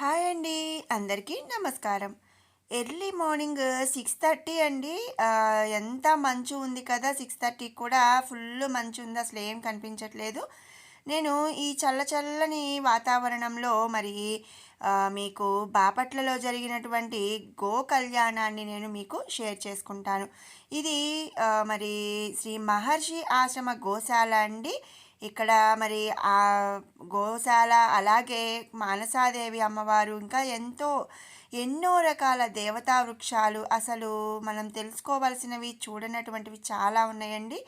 Hi అండి. అందరికీ నమస్కారం. ఎర్లీ మార్నింగ్ 6:30 అండి. ఎంత మంచు ఉంది కదా! 6:30 కూడా ఫుల్ మంచు ఉంది. అసలేం కనిపించట్లేదు. నేను ఈ చల్లని వాతావరణంలో మీకు బాపట్లలో జరిగినటువంటి గో కళ్యాణాన్ని నేను మీకు షేర్ చేసుకుంటాను. ఇది మరి శ్రీ మహర్షి ఆశ్రమ గోశాల అండి. ఇక్కడ మరి ఆ గోశాల అలాగే మానసాదేవి అమ్మవారు ఇంకా ఎన్నో రకాల దేవతా వృక్షాలు అసలు మనం తెలుసుకోవాల్సినవి చూడనటువంటివి చాలా ఉన్నాయండి.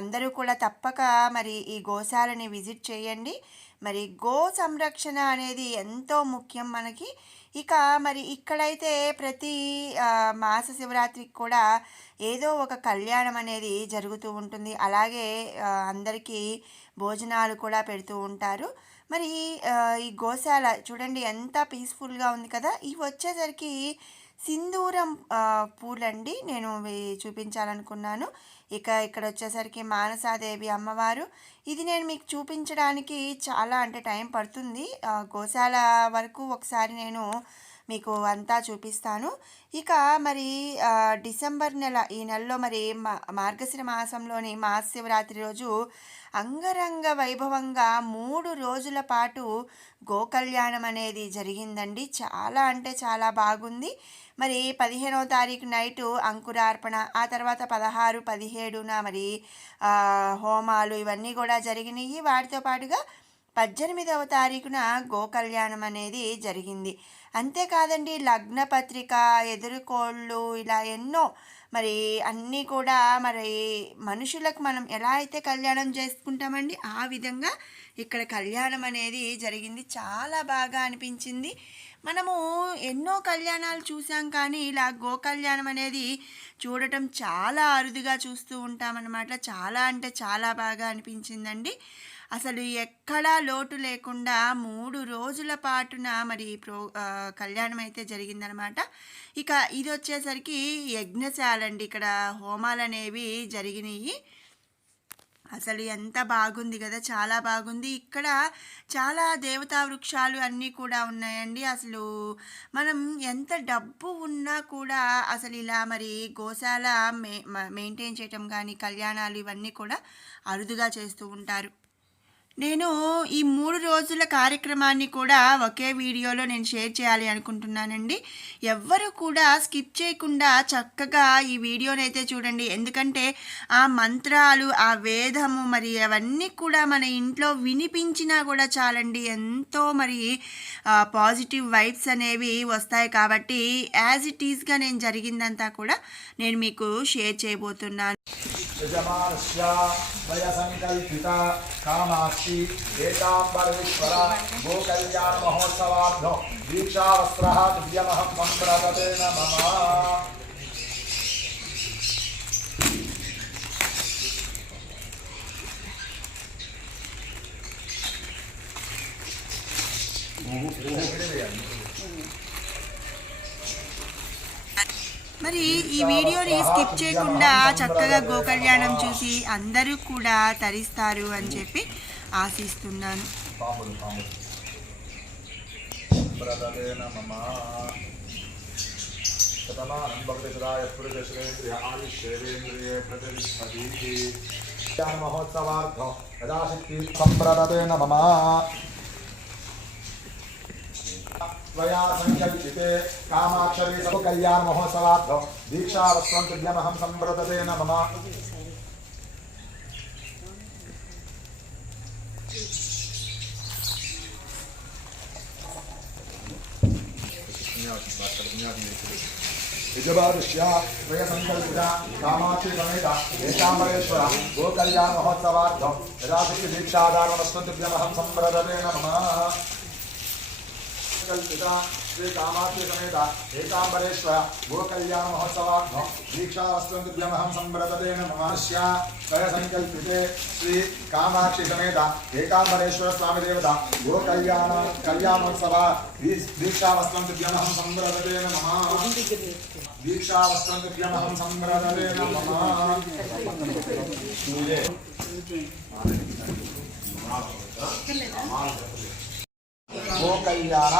అందరూ కూడా తప్పక మరి ఈ గోశాలని విజిట్ చేయండి. మరి గో సంరక్షణ అనేది ఎంతో ముఖ్యం మనకి. ఇక మరి ఇక్కడైతే ప్రతి మాస శివరాత్రికి కూడా ఏదో ఒక కళ్యాణం అనేది జరుగుతూ ఉంటుంది. అలాగే అందరికీ భోజనాలు కూడా పెడుతూ ఉంటారు. మరి ఈ గోశాల చూడండి ఎంత పీస్ఫుల్గా ఉంది కదా! ఇవి వచ్చేసరికి సింధూరం పూలండి. నేను చూపించాలనుకున్నాను. ఇక్కడ వచ్చేసరికి మానసాదేవి అమ్మవారు. ఇది నేను మీకు చూపించడానికి చాలా అంటే టైం పడుతుంది. గోశాల వరకు ఒకసారి నేను మీకు అంతా చూపిస్తాను. ఇక మరి డిసెంబర్ నెల ఈ నెలలో మరి మార్గశిర మాసంలోని మహాశివరాత్రి రోజు అంగరంగ వైభవంగా 3 రోజుల పాటు గోకళ్యాణం అనేది జరిగిందండి. చాలా అంటే చాలా బాగుంది. మరి 15వ తారీఖు నైటు అంకురార్పణ, ఆ తర్వాత 16, 17న మరి హోమాలు ఇవన్నీ కూడా జరిగినాయి. వాటితో పాటుగా 18వ తారీఖున గోకళ్యాణం అనేది జరిగింది. అంతేకాదండి, లగ్న పత్రిక, ఎదురుకోళ్ళు ఇలా ఎన్నో మరి అన్నీ కూడా మరి మనుషులకు మనం ఎలా అయితే కళ్యాణం చేసుకుంటామండి ఆ విధంగా ఇక్కడ కళ్యాణం అనేది జరిగింది. చాలా బాగా అనిపించింది. మనము ఎన్నో కళ్యాణాలు చూసాం కానీ ఇలా గో కళ్యాణం అనేది చూడటం చాలా అరుదుగా చూస్తూ ఉంటామన్నమాట. చాలా అంటే చాలా బాగా అనిపించిందండి. అసలు ఎక్కడా లోటు లేకుండా 3 రోజుల పాటున మరి కళ్యాణం అయితే జరిగిందనమాట. ఇక ఇది వచ్చేసరికి యజ్ఞశాల అండి. ఇక్కడ హోమాలు అనేవి జరిగినాయి. అసలు ఎంత బాగుంది కదా! చాలా బాగుంది. ఇక్కడ చాలా దేవతా వృక్షాలు అన్నీ కూడా ఉన్నాయండి. అసలు మనం ఎంత డబ్బు ఉన్నా కూడా అసలు ఇలా మరి గోశాల మెయింటైన్ చేయటం కానీ కళ్యాణాలు ఇవన్నీ కూడా అరుదుగా చేస్తూ ఉంటారు. నేను ఈ 3 రోజుల కార్యక్రమాన్ని కూడా ఒకే వీడియోలో నేను షేర్ చేయాలి అనుకుంటున్నానండి. ఎవ్వరు కూడా స్కిప్ చేయకుండా చక్కగా ఈ వీడియోని అయితే చూడండి. ఎందుకంటే ఆ మంత్రాలు, ఆ వేదము మరి అవన్నీ కూడా మన ఇంట్లో వినిపించినా కూడా చాలండి, ఎంతో మరి పాజిటివ్ వైబ్స్ అనేవి వస్తాయి. కాబట్టి యాజ్ ఇట్ ఈస్గా నేను జరిగిందంతా కూడా నేను మీకు షేర్ చేయబోతున్నాను. యజమానస్య మయ సంకల్పిత కామాక్షి ఏకాంబరేశ్వర గోకళ్యాణ మహోత్సవార్థం దీక్షావస్త్ర దివ్యమహం సంప్రదతే నమః. మరి ఈ వీడియోని స్కిప్ చేయకుండా చక్కగా గోకళ్యాణం చూసి అందరూ కూడా తరిస్తారు అని చెప్పి ఆశిస్తున్నాను. మహోత్సవార్థం యథాశక్తి సంప్రదతే నమః. त्वया संकल्पिते कामाक्षरी सब कल्याण महोत्सवार्थं दीक्षावस्त्रं दिव्यमहं संव्रतते नमः. यजमानस्य त्वया संकल्पिता कामाक्षी समेत एकांबरेश्वर गोकल्याण महोत्सवार्थं यथाशक्ति दीक्षादानमस्तु दिव्यमहं संव्रतते नमः. कल्पिता श्री कामाक्षी समेत एकांबरेश्वर गोकल्याण महोत्सवार्थं दीक्षावस्त्रं दिव्यमहं संव्रतते नमः. त्वया संकल्पिते श्री कामाक्षी समेत एकांबरेश्वर स्वामी देवता कल्याणोत्सव दीक्षावस्त्रं दिव्यमहं संव्रतते नमः. दीक्षावस्त्रं दिव्यमहं संव्रतते नमः. गोकल्याण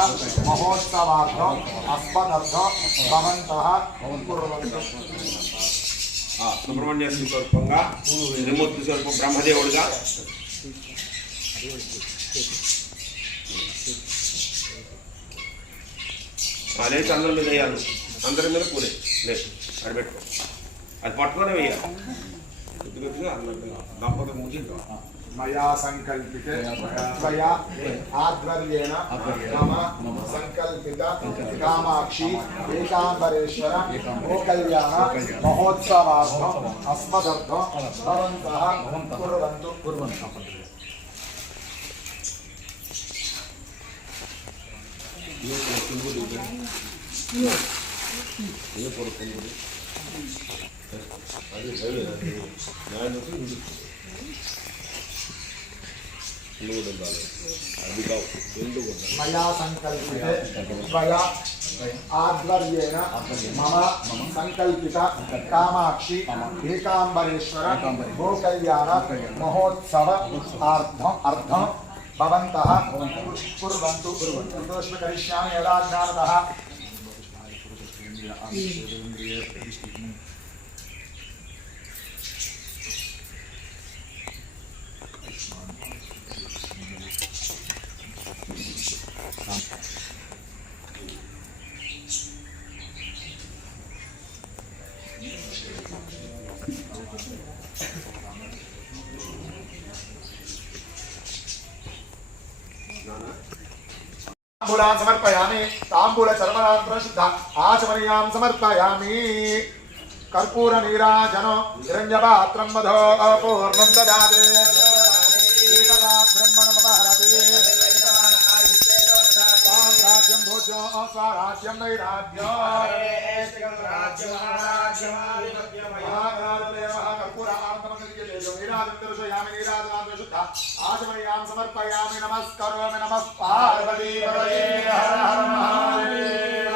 महोत्सवार्थम अस्मदर्थम भवन्तः कुर्वन्तु। సుబ్రహ్మణ్య స్వరూపంగా త్రిమూర్తి స్వరూపం బ్రహ్మదేవుడిగా లేచి అందరి మీద వేయాలి, అందరి మీద కూరే లేదు అది పెట్టుకో, అది పట్టుకొని వేయాలి కొద్దిగా అందరి దంపతుల ముందు मया संकल्पिते त्वया आध्वर्येण मम संकल्पित कामाक्षी एकाम्बरेश्वर गोकल्याण महोत्सवार्थम अस्मदर्थम भवन्तः कुर्वन्तु। मया संकल्पिते त्वया आध्वर्येण मम संकल्पित कामाक्षी एकाम्बरेश्वर गोकल्याण महोत्सव अर्थम भवन्तः कुर्वन्तु। संतोष करिष्यामि यदा ज्ञानतः। तांबूलां समर्पयामि। तांबूल चर्मणान्तरं शुद्ध आचमनीयां समर्पयामि। कर्पूर नीराजनो हिरण्यपात्रं मधो पूर्णं ददाति। एकदा ब्रह्मणमुपहरति। राज्यं भोज्यो स्वराज्यं नैराज्यो आचमनीयां समर्पयामि। नमस्करोमि। नमः पार्वती पतये हर हर महादेव।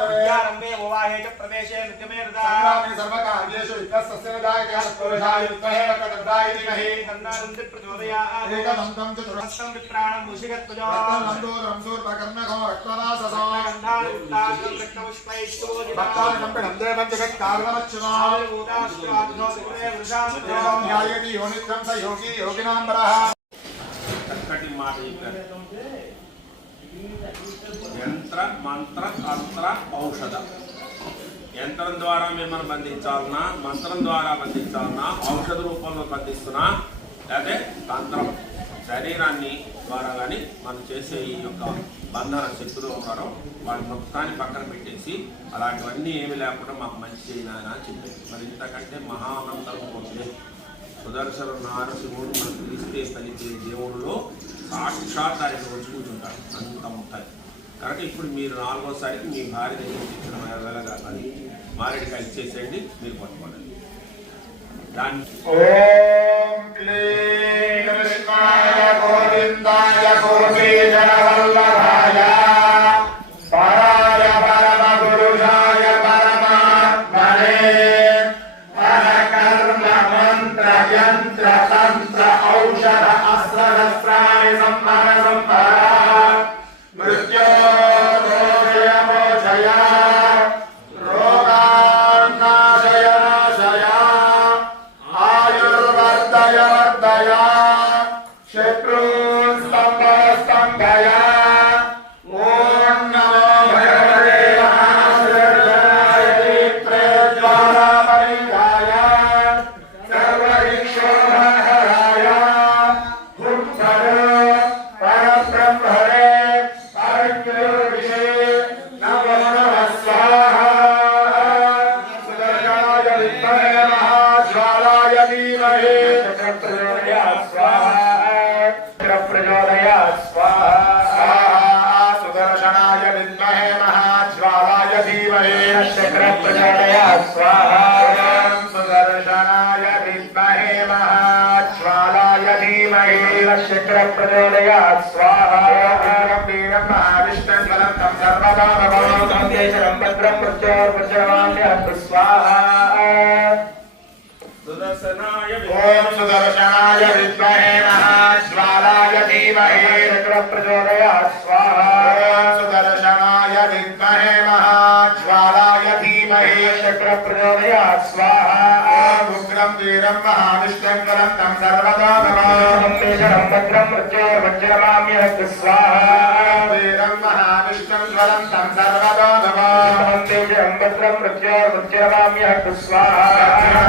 विद्यारम्भे मोवाहे च प्रवेशे नृत्यमे संग्रामे सर्वकार्येषु विद्वस्तस्य विधायकः पुरुषाय विद्महे वक्रतुण्डाय धीमहि तन्नोऽरुन्धे प्रचोदयात्। एकदन्तं चतुरस्रं विप्राणं मूषिकध्वजो रक्तवर्णघो रक्तवाससो गन्धायुक्ताग्नं रक्तपुष्पैश्चोदितं भक्तानं देवं जगत्कारणमच्युताय भूताश्चाद्भो त्रिपुरे वृषां ध्यायति योनित्रं स योगी योगिनाम्बरः। చక్కటి మాట చెప్పారు. యంత్ర మంత్ర తంత్ర ఔషధ. యంత్రం ద్వారా మిమ్మల్ని బంధించాలన్నా, మంత్రం ద్వారా బంధించాలన్నా, ఔషధ రూపంలో బంధిస్తున్నా, లేకపోతే తంత్రం శరీరాన్ని ద్వారా కానీ మనం చేసే ఈ యొక్క బంధన శక్తులు ఉంటారో వాళ్ళ మొత్తాన్ని పక్కన పెట్టేసి అలాంటివన్నీ ఏమి లేకుండా మాకు మంచి చేయాలని అని చెప్పారు. మరి ఇంతకంటే మహానంతరం పోతే సుదర్శన నారసింహుడు మనం పిలిస్తే పలికే దేవుడిలో సాక్షాత్ ఆయన వచ్చి కూర్చుంటాడు, అంత ఉంటాయి. కాబట్టి ఇప్పుడు మీరు 4వసారికి మీ భార్య దగ్గర ఇచ్చిన వెళ్ళగా అది మారేడుకాయ ఇచ్చేసేయండి, మీరు పట్టుకోండి దాన్ని. ఓం క్లీం కృష్ణాయ గోవిందాయ గోపీజనవల్లభాయ పరాయ పరమ పురుషాయ పరమాత్మనే పరకర్మ మంత్ర యంత్ర తంత్ర ఔషధ అస్త్రశస్త్రాణి సంహర సంహర మృత్యోర్మోచయ మోచయ రోగాన్నాశయ నాశయ ఆయుర్వర్ధయ వర్ధయ శత్రూన్ స్తంభయ స్తంభయ. ఓం నమో భగవతే మహాశివాయ దీప్తజ్వాలాపరిగాయ సర్వైక్షోభహరాయ హుం పరబ్రహ్మణే పరజ్యోతిషే నమో నమః స్వాహా. సుదర్శనాయ విద్మహే మహాజ్వాలాయ ధీమహి చక్రప్రచోదయాత్ స్వాహా. చక్రప్రచోదయాత్ స్వాహా. సుదర్శనాయ విద్మహే మహాజ్వాలాయ ధీమహి చక్రప్రచోదయాత్ స్వాహా. సుదర్శనాయ విద్మహే మహాజ్వాలాయ ధీమహి చక్రప్రచోదయాత్ స్వాహా. వీరం మహావిష్ణుజ్వలంతం సర్వదా భగవాన్ దేశం భద్రం మృత్యోర్మృత్యోర్వాణ్య స్వాహా. सुदर्शनाय ओम सुदर्शनाय विद्महे महाज्वालाय धीमहि चक्र प्रचोदयात् स्वाहा ओम सुदर्शनाय विद्महे महाज्वालाय धीमहि चक्र प्रचोदयात् स्वाहा ओम उग्रं वीरं महाविष्णुं कलन्तं सर्वदा नमामि तेजं भद्रं मृत्युर्वज्रमाम्यः स्वाहा वीरं महाविष्णुं कलन्तं सर्वदा नमामि तेजं भद्रं मृत्युर्वज्रमाम्यः स्वाहा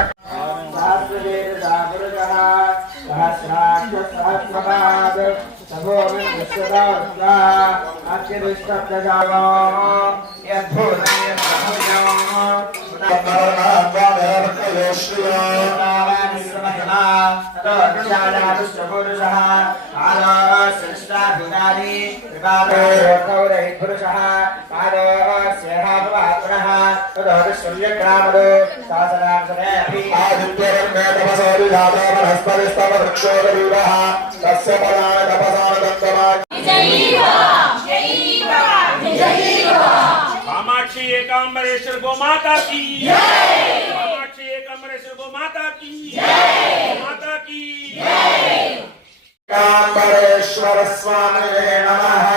कामाक्षी एकांबरेश्वर गो माता की कामाक्षी एकांबरेश्वर गो माता की माता की एकांबरेश्वर स्वामिने नमः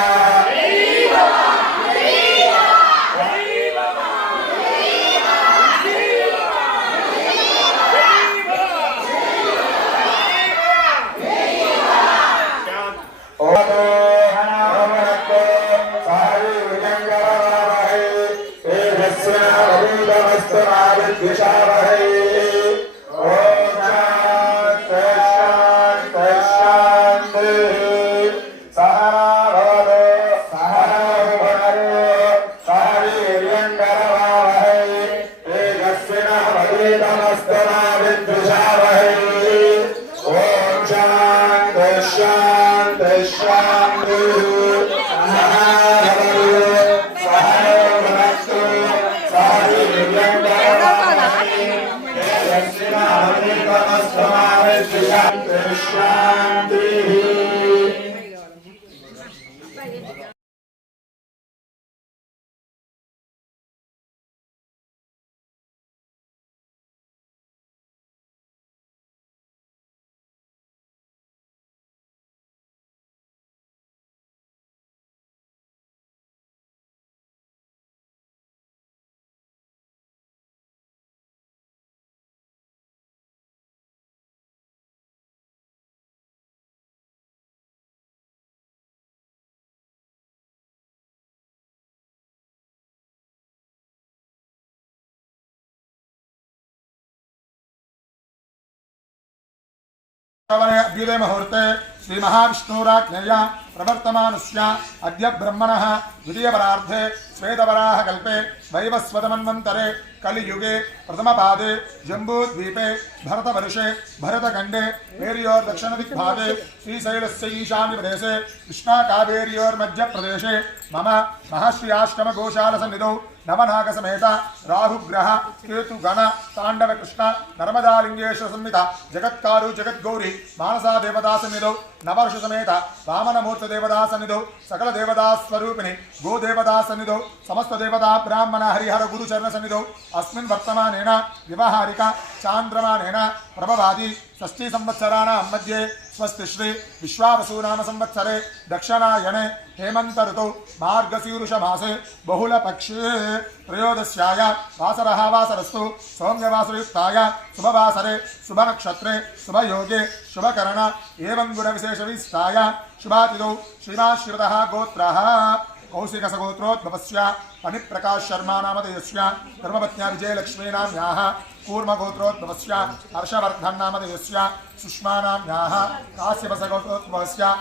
अभ्युदय मुहूर्ते श्री महाविष्णुराज्ञया प्रवर्तमानस्य अद्य ब्रह्मणः द्वितीयपरार्धे श्वेतवराह कल्पे वैवस्वतमन्वन्तरे कलियुगे प्रथमपादे जम्बूद्वीपे भरतवर्षे भरतखण्डे पेरियोर्दक्षिणदिग्भागे श्रीशैलस्य ईशान्यप्रदेशे कृष्णाकावेर्योर्मध्यप्रदेशे मम महर्ष्याष्टमगोशालसन्निधौ नवनागसमेत राहुग्रह केतुगण तांडव कृष्ण नर्मदालिंगेश्वर संहिता जगत्कारु जगद्गौरी मानसा देवता सन्निधौ नवर्ष समेत वामनमूर्त देवता सन्निधौ सकल देवता स्वरूपिणी गोदेवता सन्निधौ समस्त देवता ब्राह्मण हरिहर गुरुचरण सन्निधौ अस्मिन् वर्तमानेन व्यवहारिक चांद्रमानेन प्रभवादि षष्ठी संवत्सराणां मध्ये स्वस्ति श्री विश्वावसुनाम संवत्सरे दक्षिणायने हेमंत ऋतौ मार्गशीर्ष मासे बहुलपक्षे त्रयोदश्याय वासरः वासरस्तु सौम्यवासरयुक्ताय शुभवासरे शुभनक्षत्रे शुभयोगे शुभकरण एवं गुणविशेषविशिष्टाय शुभातिथौ श्रीमाश्रितः गोत्रः कौशिकसगोत्रोद्भवस्य फणिप्रकाश शर्मा नामधेयस्य धर्मपत्न्या विजयलक्ष्मी नाम्याः कूर्मगोत्रोद्भवस्य हर्षवर्धन नामधेयस्य सुष्मा नाम्याः काश्यपसगोत्रोद्भवस्य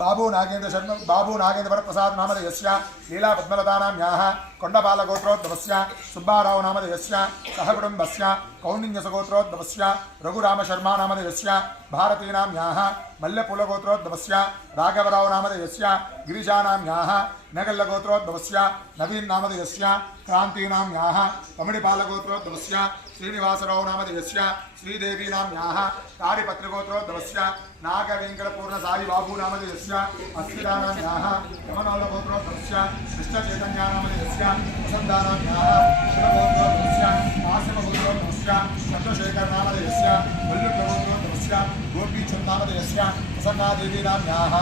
बाबू नागेंद्र वरप्रसाद नामधेयस्य लीला पद्मलता नाम्याः कोंडपालगोत्रोद्भवस्य सुब्बाराव नामधेयस्य सहकुटुम्बस्य कौंडिन्यसगोत्रोद्भवस्य रघुरामशर्मा नामधेयस्य भारती नाम्याः मल्लपुलगोत्रोद्भवस्य राघवराव नामधेयस्य गिरिजा नाम्याः नगल्लगोत्रोद्भवस्य नवीन नामधेयस्य क्रांति नाम्याः कमणिपालगोत्रोद्भवस्य श्रीनिवासराव नामधेयस्य श्रीदेवी नाम्याः ताडिपत्रिगोत्रोद्भवस्य नागवेङ्कटपूर्णसाई बाबू नामधेयस्य अस्मिता नाम्याः यमनोल्लगोत्रोद्भवस्य कृष्णचैतन्या नामधेयस्य वसन्ता नाम्याः शिवगोत्रोद्भवस्य आसिमगोत्रोद्भवस्य चन्द्रशेखर नामधेयस्य वल्लुगोत्रोद्भवस्य गोपीचन्द् नामधेयस्य प्रसन्नादेवी नाम्याः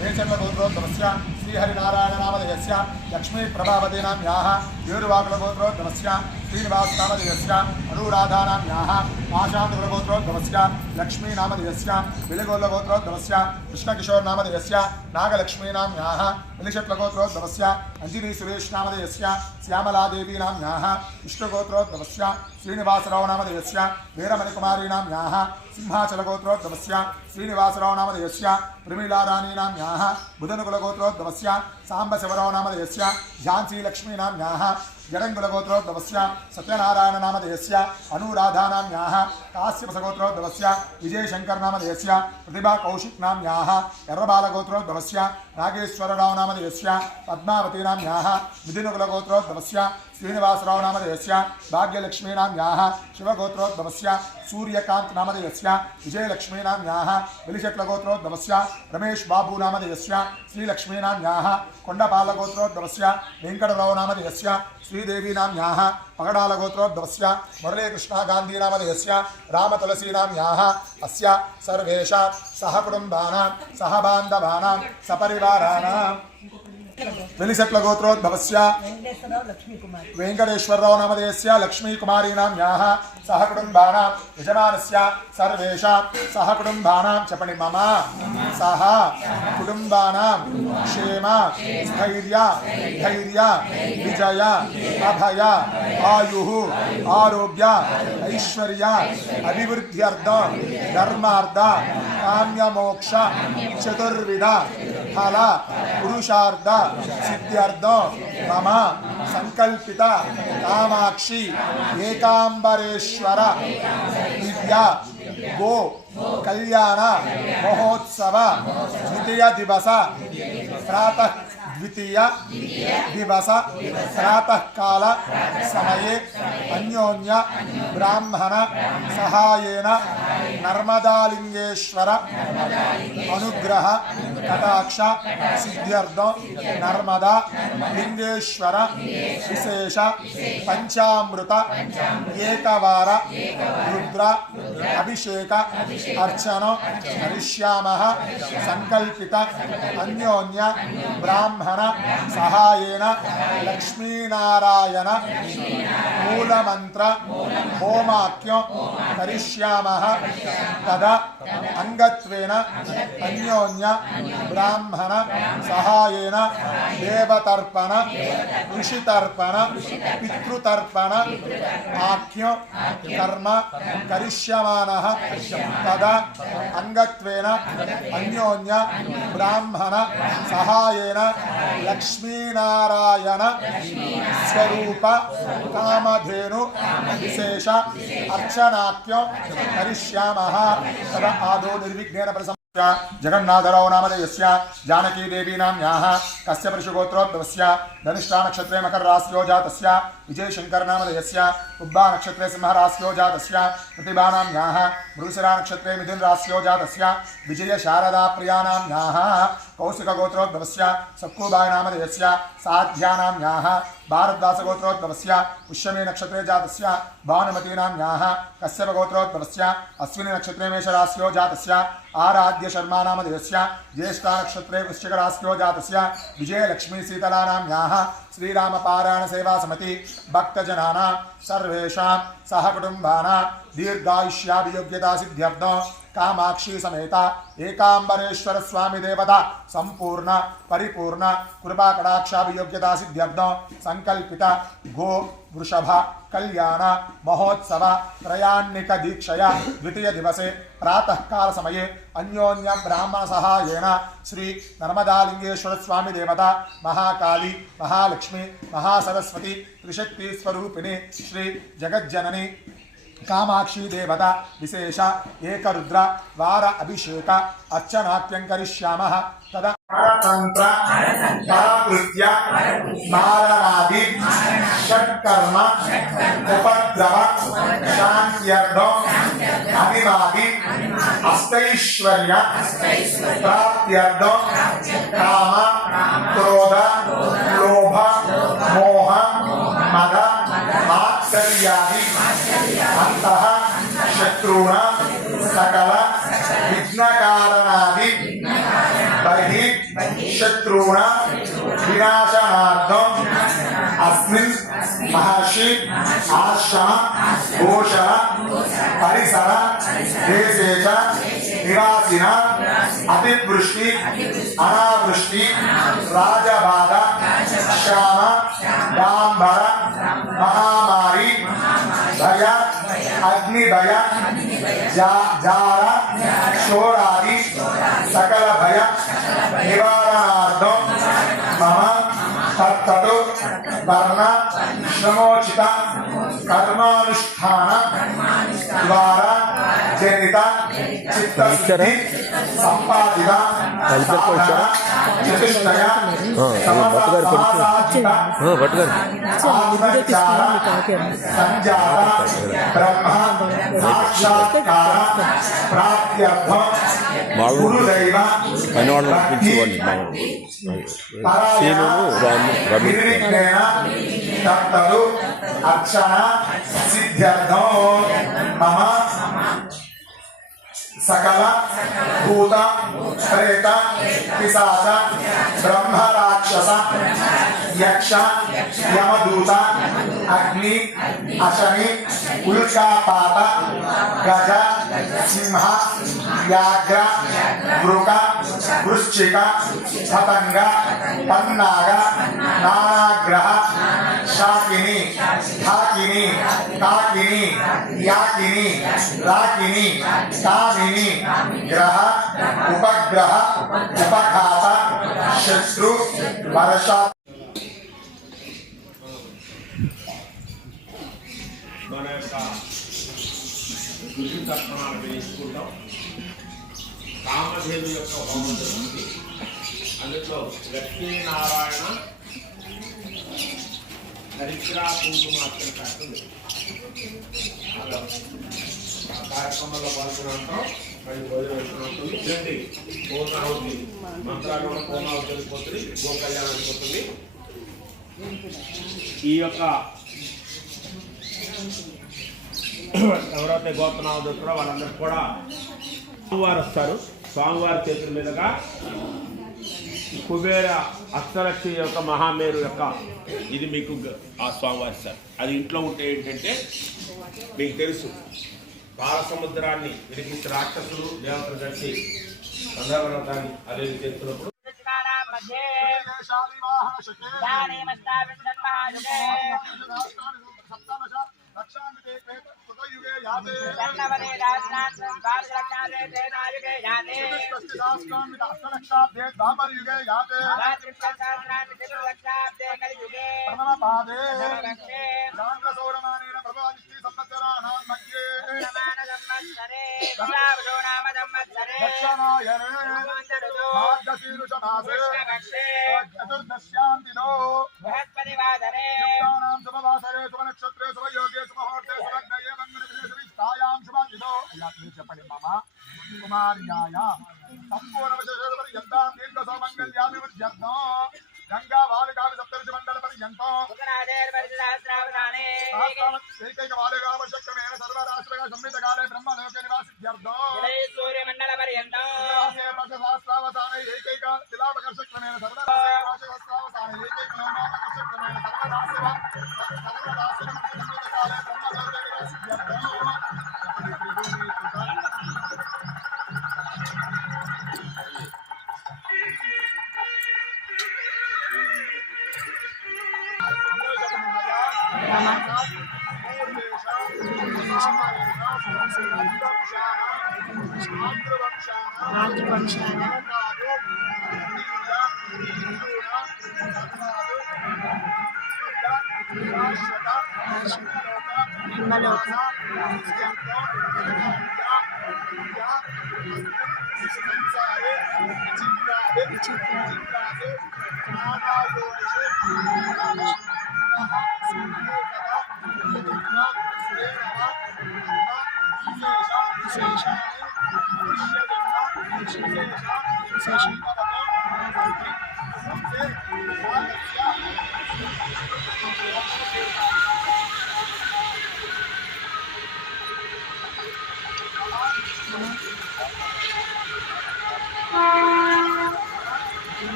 रेचण्डगोत्रोद्भवस्य श्रीहरिनारायण नामधेयस्य लक्ष्मी प्रभावती नाम्याः येरुवाकुलगोत्रोद्भवस्य श्रीनिवास नामधेयस्य अनुराधा नाम्याः आशान्तकुलगोत्रोद्भवस्य लक्ष्मी नामधेयस्य विलिगोल्लगोत्रोद्भवस्य कृष्णकिशोर नामधेयस्य नागलक्ष्मी नाम्याः विलिषट्लगोत्रोद्भवस्य अंजनी सुरेश नामधेयस्य श्यामलादेवी नाम्याः विष्णुगोत्रोद्भवस्य श्रीनिवासराव नामधेयस्य वीरमणिकुमारी नाम्याः सिंहाचलगोत्रोद्भवस्य श्रीनिवासराव नामधेयस्य प्रमीलाराणी नाम्याः बुधनुकुलगोत्रोद्भवस्य सांबशिवराव नामधेयस्य झांसी लक्ष्मी नाम्याः जडङ्कुलगोत्रोद्भवस्य सत्यनारायण नामधेयस्य अनुराधा नाम्याः काश्यपसगोत्रोद्भवस्य विजयशंकर नामधेयस्य प्रतिभा कौशिक नाम्याः यर्रबालगोत्रोद्भवस्य नागेश्वरराव नामधेयस्य पद्मावती नाम्याः मिथुनकुलगोत्रोद्भवस्य श्रीनिवासराव नामधेयस्य भाग्यलक्ष्मी नाम्याः शिवगोत्रोद्भवस्य सूर्यकांत नामधेयस्य विजयलक्ष्मी नाम्याः विलिषट्लगोत्रोद्भवस्य रमेश बाबू नामधेयस्य श्रीलक्ष्मी नाम्याः कोंडपालगोत्रोद्भवस्य वेंकटराव नामधेयस्य श्रीदेवी नाम्याः पगडालगोत्रोद्भवस्य मुरलीकृष्णा गांधी नामधेयस्य रामतुलसी नाम्याः अस्य सर्वेषां सहकुटुम्बानां सहबान्धवानां सपरिवाराणां विलिषट्लगोत्रोद्भवस्य वेंकटेश्वरराव नामधेयस्य लक्ष्मीकुमारी नाम्याः सहकुटुम्बानां यजमानस्य सर्वेषां सहकुटुम्बानां चपणि मम सह कुटुम्बानां क्षेम स्थैर्य धैर्य विजय अभय आयुः आरोग्य ऐश्वर्य अभिवृद्ध्यर्थ धर्मार्थ काम्यमोक्ष चतुर्विध फल पुरुषार्थ सिद्ध्यर्थ मम संकल्पित कामाक्षी एकांबरेश्वर दिव्य गो कल्याण महोत्सव द्वितीय दिवस प्रातः द्वितीय दिवस प्रातः काल समये अन्योन्य ब्राह्मण सहायेन नर्मदालिंगेश्वर अनुग्रह कटाक्ष सिद्ध्यर्थ नर्मदा लिंगेश्वर विशेष पंचामृत एकवार रुद्र अभिषेक अर्चन करिष्यामः संकल्पित अन्योन्य ब्राह्मण सहायेन लक्ष्मीनारायण मूलमंत्र होमाख्यो करिष्यामः तदा अंगत्वेन अन्योन्य ब्राह्मण सहायेन देवतर्पण ऋषितर्पण पितृतर्पण आख्यो कर्म करिष्यमानः तदा अंगत्वेन अन्योन्य ब्राह्मण सहायेन लक्ष्मीनारायण स्वरूप कामधेनु विशेष अर्चनाख्यो करिष्यामः तदा आदौ निर्विघ्नेन जगन्नाथराव नामधेयस्य जानकी देवी नाम्याः कश्यपऋषिगोत्रोद्भवस्य धनिष्ठा नक्षत्रे मकर राशियो जातस्य विजयशंकर नामधेयस्य उब्बा नक्षत्रे सिंह राशियो जातस्य प्रतिभा नाम्याः मृगशिरा नक्षत्रे मिथुन राशियो जातस्य विजय शारदा प्रिया नाम्याः कौशिकगोत्रोद्भवस्य सक्कुबाई नामधेयस्य साध्या नाम्याः भारद्वासगोत्रोद्भवस्य पुष्यमी नक्षत्रे जातस्य भानुमती नाम्याः कश्यपगोत्रोद्भवस्य अश्विनी नक्षत्रे मेषराशियो जातस्य आराध्य शर्मा नामधेयस्य ज्येष्ठा नक्षत्रे वृश्चिक राशियो जातस्य विजयलक्ष्मी सीतला नाम्याः श्रीरामपारायण सेवा समिति भक्तजनानां सर्वेषां सहकुटुम्बानां दीर्घायुष्याभियोग्यता सिद्ध्यर्थं कामाक्षी समेता एकांबरेश्वर स्वामी देवता संपूर्ण परिपूर्ण कृपा कटाक्षाभियोग्यता सिद्ध्यर्थं संकल्पित गो वृषभ कल्याण महोत्सव त्रयान्निक दीक्षया द्वितीय दिवसे प्रातः काल समये अन्योन्य ब्राह्मण सहायेन श्री नर्मदालिंगेश्वर स्वामी देवता महाकाली महालक्ष्मी महासरस्वती त्रिशक्ति स्वरूपिणी श्री जगज्जननी कामाक्षी देवता विशेष एकरुद्र वार अभिषेक अर्चनाख्यं करिष्यामः तदा परतंत्र परकृत्य मारणादि षट्कर्म उपद्रव शान्त्यर्थं अभिवादि अष्टैश्वर्य प्राप्त्यर्थं काम क्रोध लोभ मोह मद मात्सर्यादि अंतः शत्रुणा सकल विघ्नकारणादि बहि शत्रुणा विनाशनार्थं अस्मिन् महर्षि आश्रम घोषण परिसर देशे च निवासिना अतिवृष्टि अनावृष्टि राजबाध श्याम डांबर महामारी भय अग्निभय जारा शोरादि सकल भय निवारणार्थं मम तत्तु वर्ण श्रमोचित कर्मानुष्ठान द्वारा जनित चित्तशुद्धि संपादित चतुष्टय संजाता ब्रह्म साक्षात्कार प्राप्त्यर्थं गुरुदैव निर्विघ्नेन तत्तु अर्चना सिद्ध्यर्थं मम सकल भूत प्रेत पिशाच ब्रह्म राक्षस यक्ष यमदूत अग्नि अशनि उल्कापात गज सिंह व्याघ्र मृग वृश्चिक पतंग पन्नाग नानाग्रह शाकिनी ढाकिनी काकिनी याकिनी राकिनी कामिनी ग्रह उपग्रह उपघात शत्रु वर्षा మన యొక్క గురు తర్పణాలు వేసుకుంటాం. కామధేను యొక్క హోమం జరుగుతుంది. అందులో లక్ష్మీనారాయణ హరిద్రా కుంకుమ అర్చన కట్టుంది. ఆ కార్యక్రమంలో పాల్గొనంటాం. మరి భోజనం వేసుకున్నట్టుంది. ఇదండి పూర్ణాహుతి మంత్రాలు కూడా పూర్ణాహుతి వెళ్ళిపోతుంది. గో కళ్యాణం అయిపోతుంది. ఈ యొక్క ఎవరైతే గోత్రనామం చూస్తారో వాళ్ళందరూ కూడా స్వామివారు వస్తారు. స్వామివారి చేతుల మీదుగా కుబేర అష్టలక్ష్మి యొక్క మహామేరు యొక్క ఇది మీకు ఆ స్వామివారి సార్. అది ఇంట్లో ఉంటే ఏంటంటే మీకు తెలుసు బాల సముద్రాన్ని విరిగించి రాక్షసులు దేవతలు కలిసి గంధర్వవ్రతాన్ని అదే చేస్తున్నప్పుడు चतुर्दश्यां दिनो बृहस्पतिवासरे युक्तानां शुभवासरे शुभनक्षत्रे शुभयोगे शुभमुहूर्ते शुभग्नये मंगलविशेषविष्टायां शुभदिनो अयत्ने चपडे मम कुमार्याय संपूर्णविशेषपर्यन्तां दीर्घसौमङ्गल्याभिवृद्ध्यर्थं गंगा बालिकाभि सप्तऋषि मण्डलपर्यन्तं एकैक बालिकावश्यक्रमेण सर्वराष्ट्रका संहितकाले ब्रह्मलोके निवासित्यर्थं सूर्यमण्डलपर्यन्तं सहस्रावसाने एकैक शिलापकर्षक्रमेण सर्वराष्ट्रकाले एकैक नवमापकर्षक्रमेण सर्वराष्ट्रकाले ब्रह्मलोके निवासित्यर्थं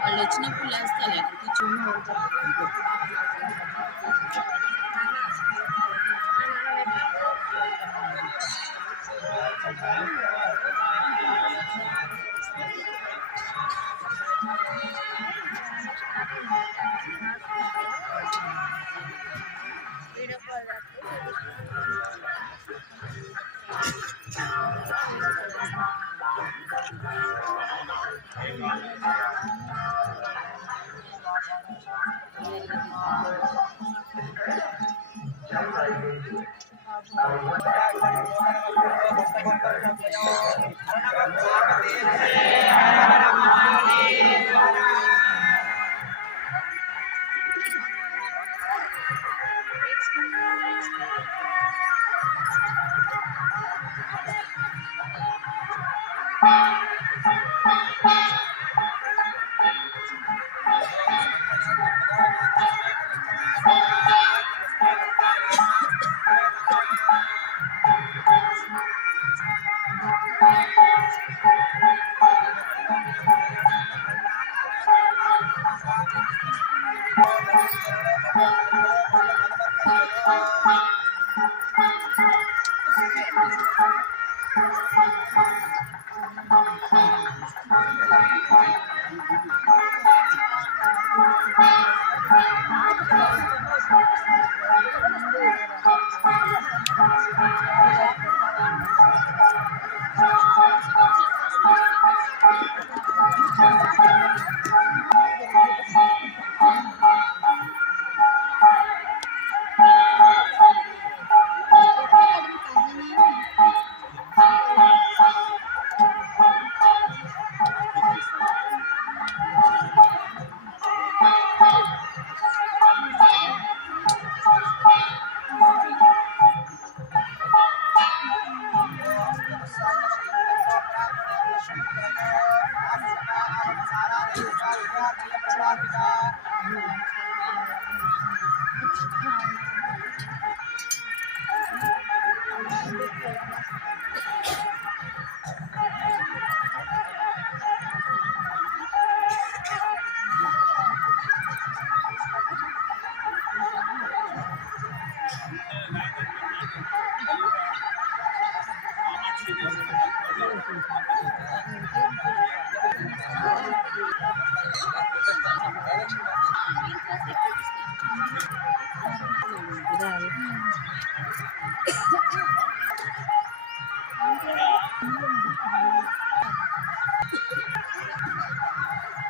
వాళ్ళు వచ్చినప్పుడు లేస్తాలే కూర్చొని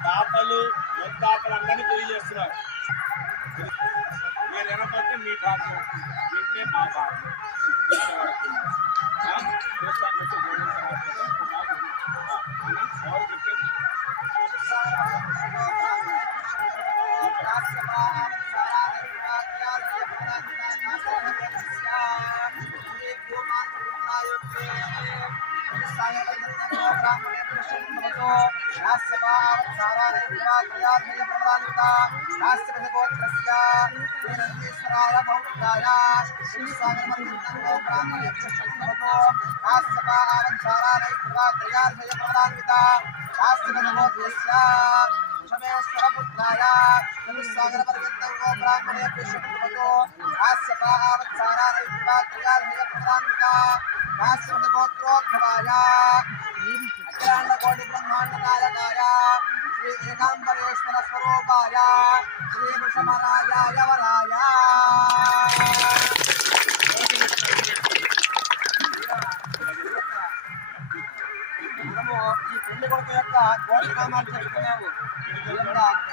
దాతలు ముద్దాతలందరినీ తెలియజేస్తున్నారు. మీరు వినకపోతే మీ భాగ్యం, వింటే మా భాగ్యం. ఎవరు చెప్పేది అఖిలాండకోటి బ్రహ్మాండ నాయకాయ శ్రీ ఏకాంబరేశ్వర స్వరూపాయ శ్రీ వృషభరాజాయ వరాయ మనము ఈ పెళ్లి కొడుకు యొక్క గోత్రనామాలు చెప్పుకున్నాము.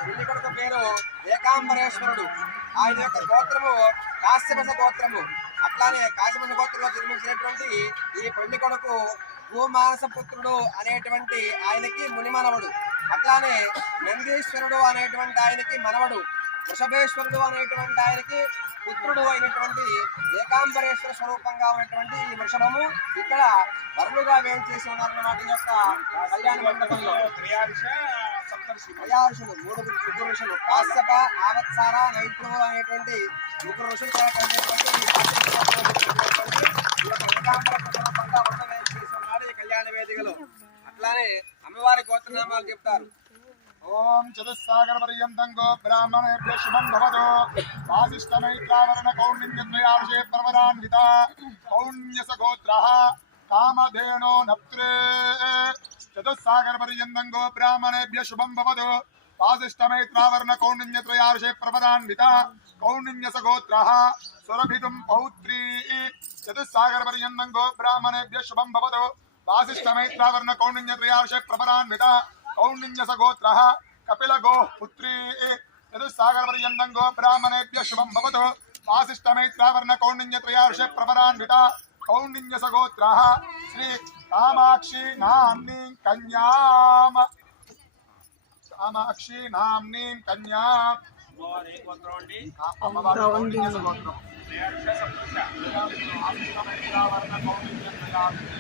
పెళ్లి కొడుకు పేరు ఏకాంబరేశ్వరుడు. ఆయన యొక్క గోత్రము కాశ్యపస గోత్రము. అట్లానే కాశ్యపస గోత్రంలో జన్మించినటువంటి ఈ పెళ్లి కొడుకు భూమానసపుత్రుడు అనేటువంటి ఆయనకి మునిమనవడు. అట్లానే నందీశ్వరుడు అనేటువంటి ఆయనకి మనవడు. వృషభేశ్వరుడు అనేటువంటి ఆయనకి పుత్రుడు అయినటువంటి ఏకాంబరేశ్వర స్వరూపంగా ఉన్నటువంటి ఈ వృషభము ఇక్కడ వరులుగా వేయించేసి ఉన్నారన్నమాట. ఈ యొక్క కళ్యాణ మండపంలో త్రయారుషులు ముగ్గురు ఋషులు కాశ్యప, ఆవత్సార, నైత్రువు అనేటువంటి ముగ్గురు ఋషులు స్వరూపంగా వరులు వేయించేసి ఉన్నారు ఈ కళ్యాణ వేదికలో. అట్లానే అమ్మవారి గోత్రనామాలు చెప్తారు. ఓం చతుస్సాగర పర్యంతం గో బ్రాహ్మణేభ్య శుభం భవతు. వాసిష్ఠమైత్రావరణ కౌండిన్యత్రయార్షే పర్వతాన్విత కౌండ్యస గోత్రః కామధేనో నప్త్రే. చతుస్సాగర పర్యంతం గో బ్రాహ్మణేభ్య శుభం భవతు. వాసిష్ఠమైత్రావరణ కౌండిన్యత్రయార్షే పర్వతాన్విత కౌండిన్యస గోత్రః సురభితుం పౌత్రీ. చతుస్సాగర పర్యంతం గో బ్రాహ్మణేభ్య శుభం భవతు. వాసిష్ఠమైత్రావరణ కౌండిన్యత్రయార్షే పర్వతాన్విత కౌండిన్యస గోత్రః కపిల గో పుత్రీ. చతుస్సాగర పర్యంతం గో బ్రాహ్మణేభ్య శుభం భవతు. వాసిష్ఠమైత్రావరణ కౌండిన్యత్రయార్షే ప్రవరాన్విత కౌండిన్యస గోత్రః శ్రీ కామాక్షి నామ్నీం కన్యాం. కామాక్షి నామ్నీం కన్యాం. అమ్మవారి కౌండిన్యస గోత్రం. వాసిష్ఠమైత్రావరణ కౌండిన్యత్రయార్షే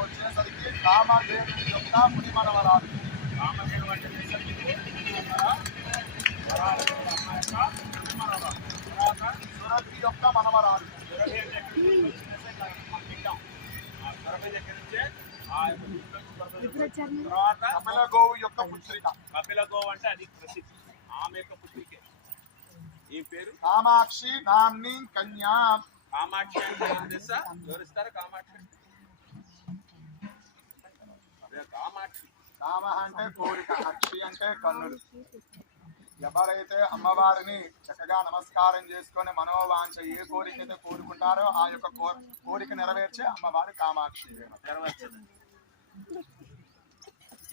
వచ్చేసరికి కామధేను యొక్క ముని మనవరాలు. కామధేను అంటే సురభి యొక్క మనవరాలు. తర్వాత కపిల గోవు యొక్క పుత్రిక. కపిల గోవు అంటే అది ప్రసిద్ధి. ఆమె యొక్క పుత్రికే ఈ పేరు కామాక్షి నామ్ని కన్యా. కామాక్షి అంటే తెలుసా? వివరిస్తారా కామాక్షి? కామాక్షి కామ అంటే కోరిక, అక్షి అంటే కన్నులు. ఎవరైతే అమ్మవారిని చక్కగా నమస్కారం చేసుకొని మనోవాంఛ ఏ కోరిక అయితే కోరుకుంటారో ఆ యొక్క కోరిక నెరవేర్చే అమ్మవారి కామాక్షి. నెరవేర్చదు.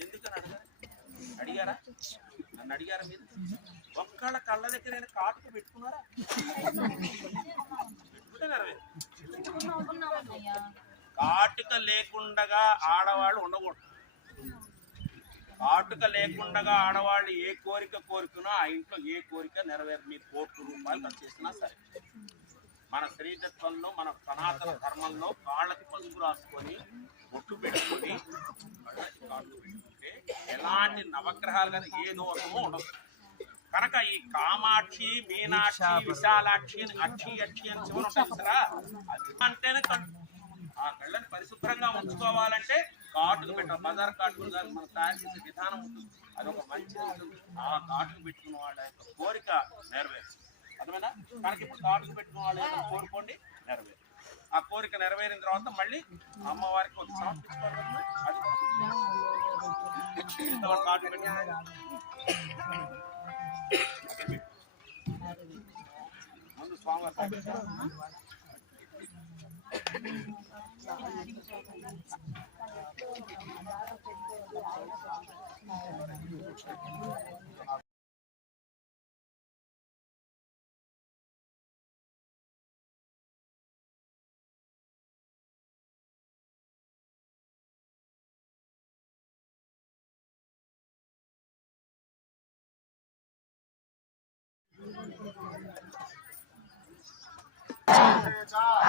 ఎందుకని అడిగారా? నన్ను అడిగారా మీరు? ఒక్కళ్ళ కళ్ళ దగ్గర కాటుకు పెట్టుకున్నారా? పెట్టుకుంటే నెరవేరు. కాటుక లేకుండగా ఆడవాళ్ళు ఉండకూడదు. కాటుక లేకుండగా ఆడవాళ్ళు ఏ కోరిక కోరుకున్నా ఆ ఇంట్లో ఏ కోరిక నెరవేరు. మీరు ₹1,00,00,000 ఖర్చు చేసినా సరే. మన శ్రీతత్వంలో మన సనాతన ధర్మంలో కాళ్ళకి పసుపు రాసుకొని బొట్టు పెట్టుకుని కాళ్ళు పెట్టుకుంటే ఎలాంటి నవగ్రహాలు కానీ ఏ దోషమో ఉండదు. కనుక ఈ కామాక్షి, మీనాక్షి, విశాలాక్షి, అక్షి అక్షి అని చివరి ఉంటాయి. అది అంటేనే ఆ కళ్ళని పరిశుభ్రంగా ఉంచుకోవాలంటే కాటుకు పెట్టాలి. బజార్ కాటుకు కానీ మనం తయారు చేసే విధానం ఉంటుంది. అదొక మంచిది ఉంటుంది. ఆ కాటుకు పెట్టుకున్న వాళ్ళ యొక్క కోరిక నెరవేరు. అర్థమైనా? కనుక ఇప్పుడు కాటుకు పెట్టుకున్న వాళ్ళు ఏదైనా కోరుకోండి, నెరవేరు. ఆ కోరిక నెరవేరిన తర్వాత మళ్ళీ అమ్మవారికి కొంత సమర్పించుకోవాలి. అది కాటు పెట్టి ముందు స్వామివారి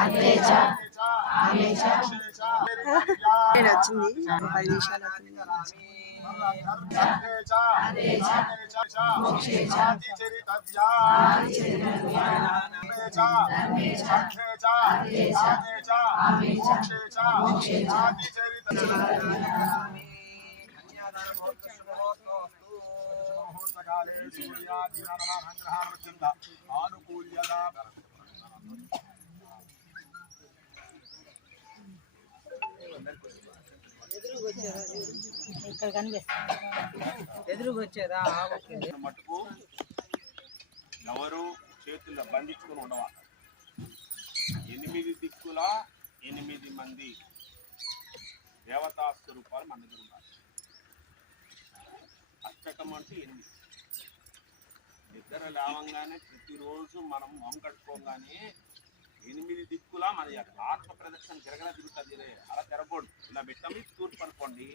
అగ్రేచ నేను వచ్చింది 10 నిమిషాలు అవుతుంది. మటుకు ఎవరు చేతుల్లో బంధించుకుని ఉండవాలి. 8 దిక్కుల 8 మంది దేవతా స్వరూపాలు మన దగ్గర ఉండాలి. అష్టకం అంటే 8. నిద్ర లేవంగానే ప్రతిరోజు మనం మొహం కట్టుకోగానే 8 దిక్కులా మన ఆత్మ ప్రదక్షిణ తిరగలా తిరుగుతుంది. అలా తిరగకూడదు. ఇలా పెట్టండి, తూర్పు అనుకోండి,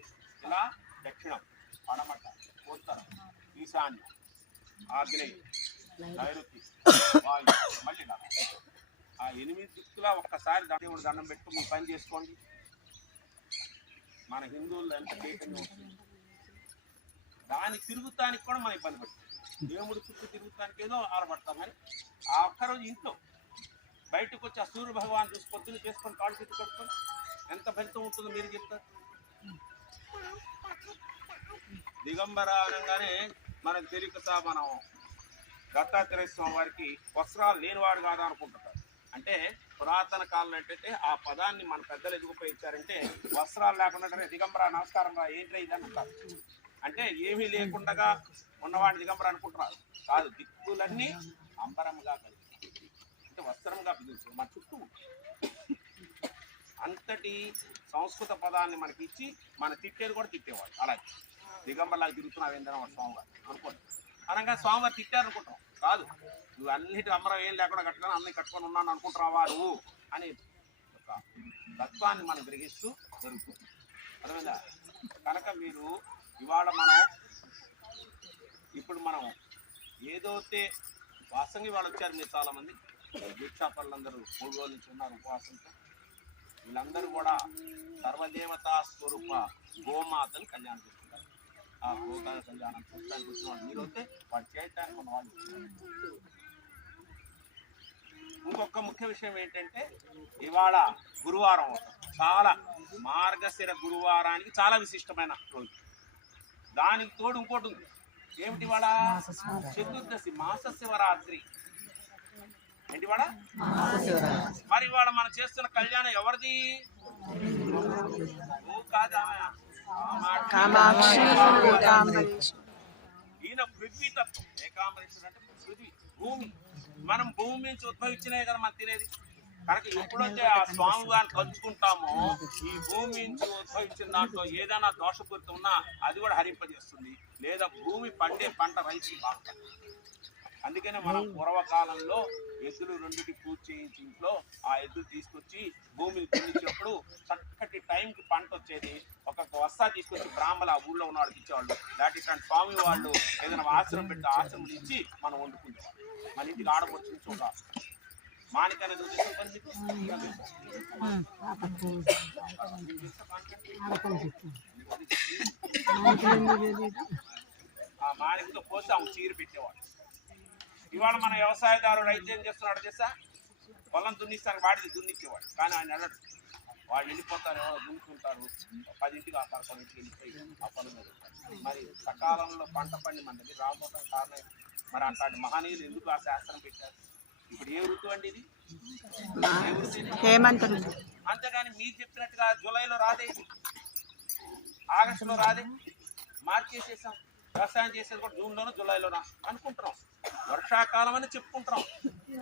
ఇలా దక్షిణం, పడమట, ఉత్తరం, ఈశాన్యం, ఆగ్నేయం, నైరుతి, వాయు, మళ్ళీ ఇలా ఆ 8 దిక్కులా ఒక్కసారి దేవుడు దండం పెట్టు మీ పని చేసుకోండి. మన హిందువులు ఎంత చైతన్యం వస్తుంది. దాని తిరుగుతానికి కూడా మన ఇబ్బంది పడుతుంది. దేవుడు చుట్టూ తిరుగుతానికి ఏదో ఆరపడతాం, కానీ ఆ ఒక్కరోజు ఇంట్లో బయటకు వచ్చి ఆ సూర్య భగవాన్ చూసి పొద్దున్న చేసుకొని కాళ్ళు చేతి కట్టుకొని ఎంత ఫలితం ఉంటుందో మీరు చెప్తారు. దిగంబర అనగానే మనకు తెలియక మనం దత్తాత్రేయ స్వామి వారికి వస్త్రాలు లేనివాడు కాదా అనుకుంటుంటారు. అంటే పురాతన కాలంలో ఏంటంటే ఆ పదాన్ని మన పెద్దలు ఎందుకు ఉపయోగించారంటే వస్త్రాలు లేకుండా దిగంబర నమస్కారం రా ఏంటి ఇది అంటారు. అంటే ఏమీ లేకుండా ఉన్నవాడిని దిగంబర అనుకుంటున్నారు. కాదు, దిక్కులన్నీ అంబరంగా కలిగి అంటే వస్త్రంగా పిలుస్తారు మన చుట్టూ. అంతటి సంస్కృత పదాన్ని మనకి ఇచ్చి మన తిట్టేది కూడా తిట్టేవాడు. అలాగే దిగంబర్లాగా తిరుగుతున్నావు ఏంటన్నా స్వామివారు అనుకోండి. అనగా స్వామివారు తిట్టారు అనుకుంటాం. కాదు, నువ్వు అన్నిటి అంబరం ఏం లేకుండా కట్టుకొని అన్ని కట్టుకొని ఉన్నాను అనుకుంటున్నావా నువ్వు అని ఒక తత్వాన్ని మనం గ్రహిస్తూ జరుగుతుంది. అర్థమైందా? కనుక మీరు ఇవాళ ఇప్పుడు మనం ఏదైతే వాసంగి వాళ్ళు వచ్చారు, మీరు చాలామంది దీక్షాపరులందరూ 3 రోజుల నుంచి ఉన్నారు ఉపవాసంతో. వీళ్ళందరూ కూడా సర్వదేవతా స్వరూప గోమాతను కళ్యాణం చేస్తున్నారు. ఆ గోమాత కళ్యాణం చూడటానికి వచ్చిన వాళ్ళు మీరైతే వాడు చేయటానికి ఉన్న వాళ్ళు. ఇంకొక ముఖ్య విషయం ఏంటంటే ఇవాళ గురువారం చాలా మార్గశిర గురువారానికి చాలా విశిష్టమైన రోజు. దానికి తోడు ఇంకోటి ఉంది. ఏమిటి ఇవాళ? చతుర్దశి, మాస శివరాత్రి. ఏంటి ఇవాళ? మరి ఇవాళ మనం చేస్తున్న కళ్యాణం ఎవరిది? ఈయన పృథ్వీ తత్వం. ఏకాంబరేశ్వరుడు అంటే పృథ్వీ, భూమి. మనం భూమి నుంచి ఉద్భవించినాయి కదా మనకు తెలియదు. కనుక ఎప్పుడైతే ఆ స్వామి గారిని కలుసుకుంటామో ఈ భూమి నుంచి ఉద్భవించిన దాంట్లో ఏదైనా దోషపూరితం ఉన్నా అది కూడా హరింపజేస్తుంది. లేదా భూమి పండే పంట రైతులు బాగుంటుంది. అందుకనే మనం పూర్వకాలంలో ఎద్దులు 2కి పూజ చేయించి ఇంట్లో ఆ ఎద్దులు తీసుకొచ్చి భూమిని దున్నించినప్పుడు చక్కటి టైంకి పంట వచ్చేది. ఒక వస్తా తీసుకొచ్చి బ్రాహ్మణ ఆ ఊళ్ళో ఉన్నవాడికి ఇచ్చేవాళ్ళు. దాటి స్వామి వాళ్ళు ఏదైనా ఆశ్రమం పెట్టి ఆశ్రమం ఇచ్చి మనం వండుకునేవాళ్ళు. మన ఇంటికి ఆడపడుచు నుంచి ఒక మానిక అనేది ఆ మానికతో పోసి ఆమె చీర పెట్టేవాడు. ఇవాళ మన వ్యవసాయదారుడు అయితే ఏం చేస్తున్నాడు చేసా? పొలం దున్నిస్తాను వాడిది దున్నిచ్చేవాడు. కానీ ఆయన వెళ్ళడు. వాళ్ళు వెళ్ళిపోతారు, ఎవరో దున్నుకుంటారు. 10ంటికి ఆ 11ంటికి వెళ్ళిపోయి ఆ పొలం మీద. మరి సకాలంలో పంట పండి మన దగ్గర రాకపోవడం కారణం. మరి అట్లాంటి మహనీయులు ఎందుకు ఆ శాస్త్రం పెట్టారు? ఇప్పుడు ఏ ఋతువు అండి ఇది? హేమంత్. అంతేగాని మీరు చెప్పినట్టుగా జూలైలో రాదే, ఆగస్టులో రాదే. మార్చి చేసేసాం. వ్యవసాయం చేసేది కూడా జూన్లోనో జూలైలోనా అనుకుంటున్నాం. వర్షాకాలం అని చెప్పుకుంటున్నాం,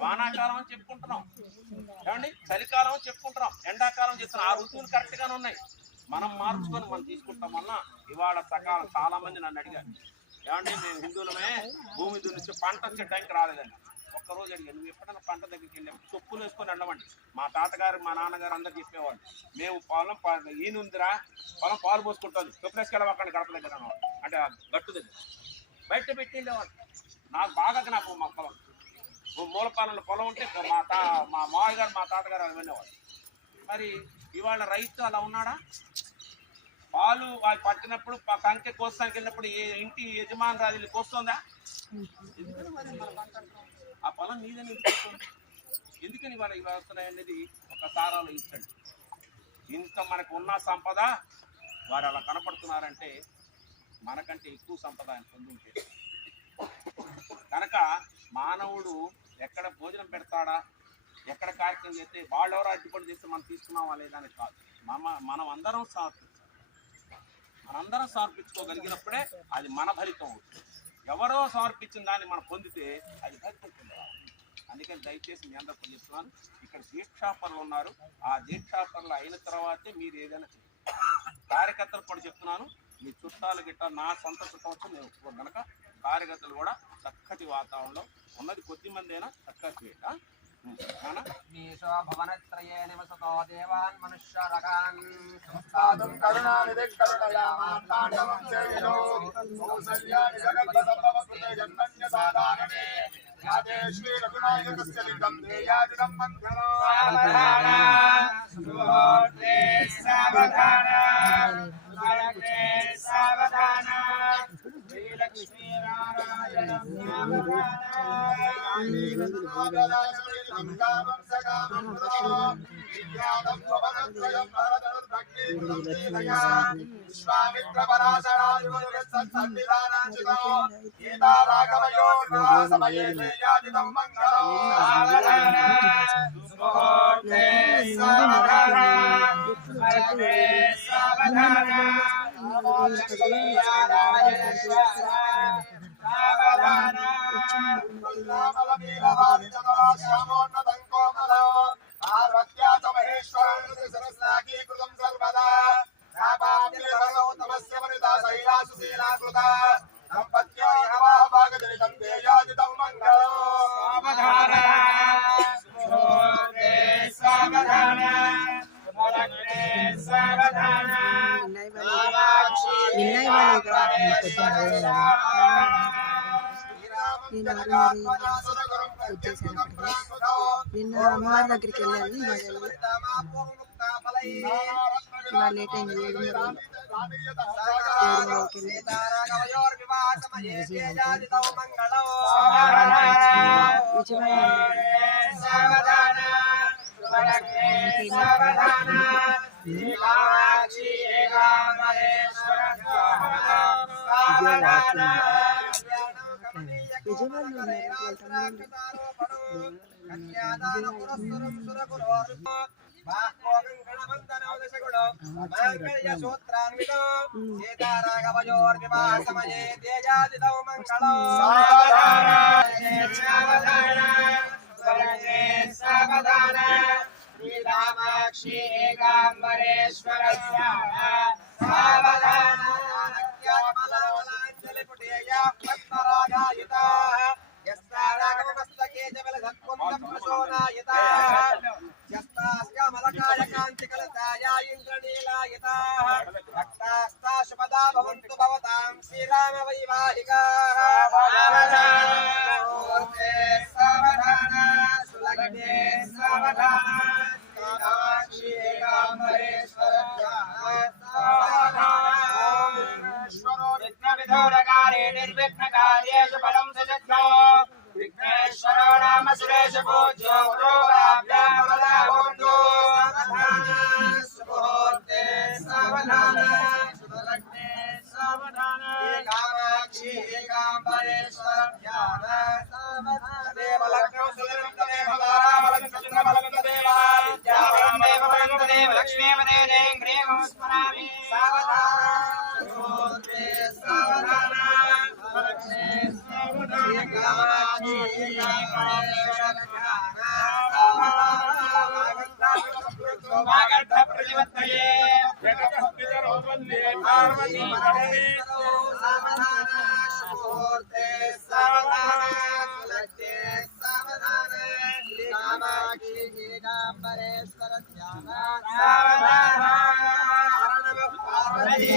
వానాకాలం అని చెప్పుకుంటున్నాం, ఏమండి చలికాలం అని చెప్పుకుంటున్నాం, ఎండాకాలం చెప్తున్నాం. ఆ ఋతువులు కరెక్ట్గానే ఉన్నాయి. మనం మార్చుకొని మనం తీసుకుంటాం వల్ల ఇవాళ సకాలం. చాలా మంది నన్ను అడిగారు, ఏమండి మేము హిందువులమే భూమి దున్నిస్తే పంట వచ్చే టైంకి రాలేదండి. ఒక్కరోజు అడిగాను, నువ్వు ఎప్పుడైనా పంట దగ్గరికి వెళ్ళాము చొప్పులు వేసుకొని వెళ్ళమండి. మా తాతగారు మా నాన్నగారు అందరు చెప్పేవాళ్ళు, మేము పొలం ఈయనుందిరా పొలం పాలు పోసుకుంటుంది, చొప్పులు వేసుకెళ్ళాం అక్కడ గడప దగ్గర అంటే గట్టు దగ్గర బయట పెట్టి వెళ్ళేవాళ్ళు. నాకు బాగా నాకు మా పొలం మూలపాలెంలో పొలం ఉంటే మా మామయ్య గారు మా తాతగారు వెళ్ళేవాళ్ళు. మరి ఇవాళ రైతు అలా ఉన్నాడా? పాలు వాళ్ళు పట్టినప్పుడు కంకె కోస్తానికి వెళ్ళినప్పుడు ఇంటి యజమానురాలు వెళ్ళి కోస్తుందా? ఎందుకని మరి మనం మాట్లాడుతున్నాం? ఆ పొలం నీదని ఎందుకని వాళ్ళ ఇవి వస్తున్నాయి అనేది ఒకసారి ఆలోచించండి. ఇంత మనకు ఉన్న సంపద వారు అలా కనపడుతున్నారంటే మనకంటే ఎక్కువ సంపద ఆయన పొందుంటే. కనుక మానవుడు ఎక్కడ భోజనం పెడతాడా, ఎక్కడ కార్యక్రమం చేస్తే వాళ్ళెవరో అడ్డుపడి చేస్తే మనం తీసుకున్నామా లేదా అని కాదు. మనం అందరం మనందరం సమర్పించుకోగలిగినప్పుడే అది మన ఫలితం అవుతుంది. ఎవరో సమర్పించిన దాన్ని మనం పొందితే అది ఫలితం పొందాలి. అందుకని దయచేసి మీ అందరూ చెప్తున్నాను, ఇక్కడ దీక్షాపరులు ఉన్నారు. ఆ దీక్షాపరులు అయిన తర్వాతే మీరు ఏదైనా కార్యకర్తలు కూడా చెప్తున్నాను. మీ చుట్టాలు గిట్ట నా సొంత చుట్టం వచ్చి నేను ఒప్పుకోను. కనుక కార్యకర్తలు కూడా చక్కటి వాతావరణంలో ఉన్నది, కొద్ది మంది అయినా చక్కగా చేయాలి. భవనత్రయే నివసతో దేవాన్ మనుష్యరకాన్ సాధుం కరుణానిధి కరుణయామాతాండవం సేవినో కౌసల్యాని జగద్భవకృతే జన్మన్య సాధారణే యాదే శ్రీ రఘునాయకస్య లింగం దేయాదినం మంత్రో సావధాన సుహోతే సావధాన నాయకే సావధాన శ్రీ లక్ష్మీ నారాయణ సావధాన కామం సకామం విజ్ఞానం భవనత్రయం భరతరుద్భక్తి విశ్వామిత్ర పరాశరాయుర్సన్నిధానాంచితో గీతా రాఘవయో సమయే దేయాదితం మంగళం సావధాన సుహోతే సావధాన నాయకే సావధాన లక్ష్మీ నారాయణ సావధాన శ్యామోన్నతం కోమలో పార్వత్యాచ మహేశ్వరం సరస్నాకీకృతం సర్వదా తమస్య వనితా శైలాసు శీలాకృత దంపత్యో యహవాహభాగజనితం దేయాదితం మంగళం సావధాన సుహోతే సావధాన లక్ష్మీ సావధాన కామాక్షి నిన్న అమ్మవారి దగ్గరికి వెళ్ళాను. ఇవాళ లేట్ అయింది. 7:30 శ్రీరామాక్షి ఏకాంబరేశ్వరస్య సావధాన శ్రీరామ వైవాహిక సావధాన సులగ్నే సావధాన కామాక్షి ఏకాంబరేశ్వరస్య విఘ్నవిధూరకారే నిర్విఘ్నకార్యేషు ఫలం సజత్నో విఘ్నేశ్వరో నామ సురేష పూజ్యో గురోరాభ్యాం వరదాభూందో సావధాన సుముహూర్తే సావధాన సులగ్నే సావధాన కామాక్షి ఏకాంబరేశ్వరస్య సావధాన దేవలగ్నం సులగ్నం తదేవ తారాబలం చంద్రబలం తదేవ విద్యాబలం దేవబలం తదేవ లక్ష్మీవదే గ్రీవం స్మరామి సావధాన సుముహూర్తే సావధాన సులగ్నే సావధాన కామాక్షి ఏకాంబరేశ్వరస్య ప్రతివత్తయే పార్వతీ సావధాన సుముహూర్తే సావధాన సులగ్నే సావధాన కామాక్షి ఏకాంబరేశ్వరస్య సావధాన పార్వతీ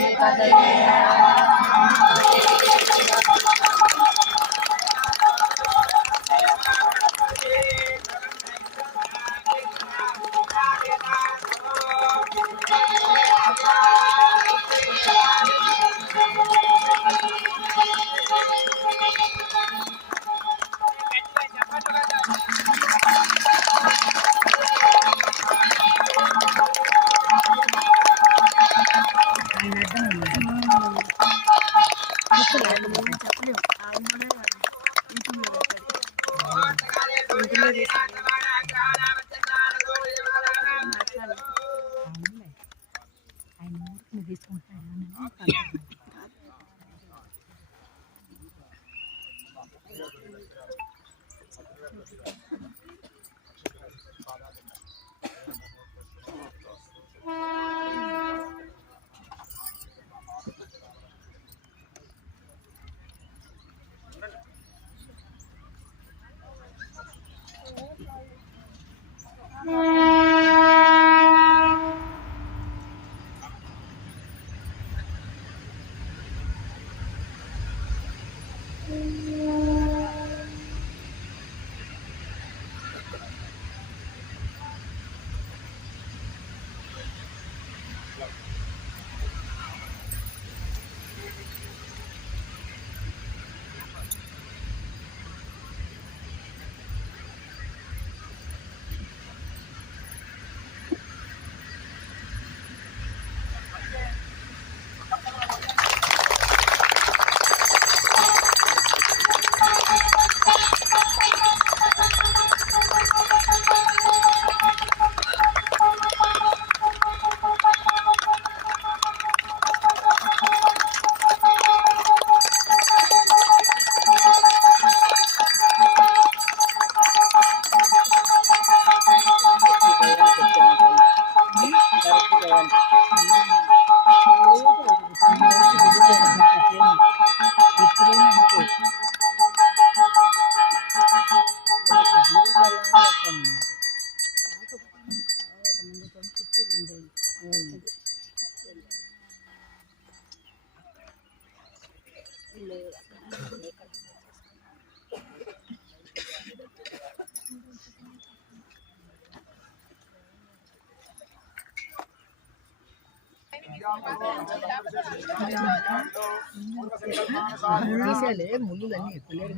ముళ్ళులన్నీ ఎక్కలేరు